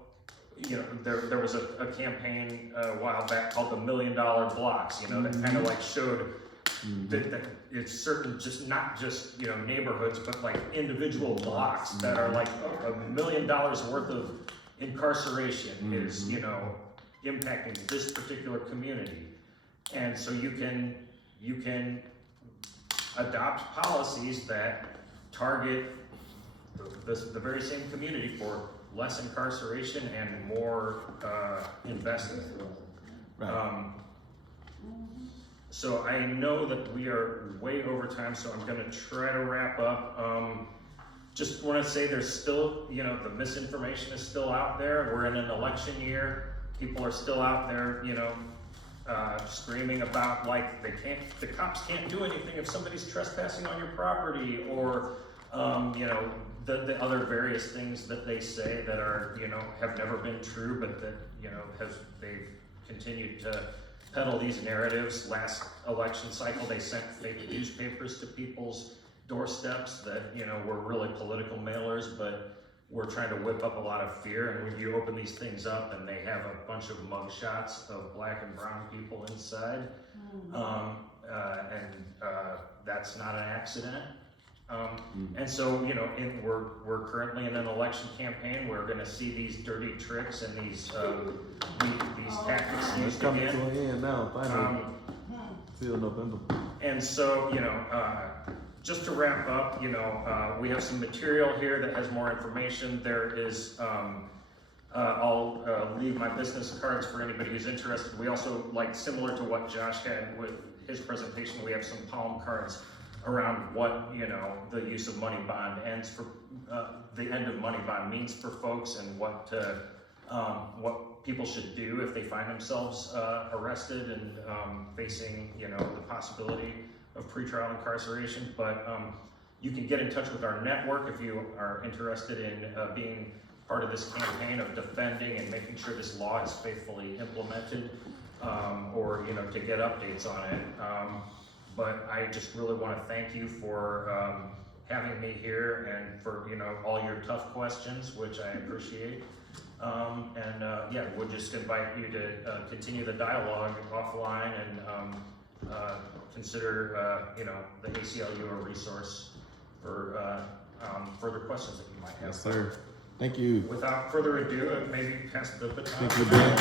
There was a campaign a while back called the $1 Million Blocks. That kind of showed that it's certain, not just neighborhoods, but individual blocks that are $1 million worth of incarceration is impacting this particular community, and so you can adopt policies that target the very same community for less incarceration and more investment. Right. So I know that we are way over time, so I'm going to try to wrap up. just want to say there's still, the misinformation is still out there. We're in an election year. People are still out there, screaming about like the cops can't do anything if somebody's trespassing on your property, or the other various things that they say that are, have never been true, but that, they've continued to peddle these narratives. Last election cycle, they sent fake newspapers to people's doorsteps that, were really political mailers, but we're trying to whip up a lot of fear. And when you open these things up and they have a bunch of mugshots of black and brown people inside, that's not an accident. And so, we're currently in an election campaign. We're going to see these dirty tricks and these tactics It's used coming again. to an end now, finally. Till November. And so, just to wrap up, we have some material here that has more information. There is, I'll leave my business cards for anybody who's interested. We also, like similar to what Josh had with his presentation, we have some palm cards around what, the use of money bond ends for, the end of money bond means for folks, and what people should do if they find themselves arrested and facing, the possibility of pretrial incarceration. But you can get in touch with our network if you are interested in being part of this campaign of defending and making sure this law is faithfully implemented, or to get updates on it. But I just really want to thank you for having me here, and for all your tough questions, which I appreciate. We'll just invite you to continue the dialogue offline, and consider the ACLU a resource for further questions that you might have. Yes, sir. Thank you. Without further ado, maybe pass the baton. Thank you, Ben.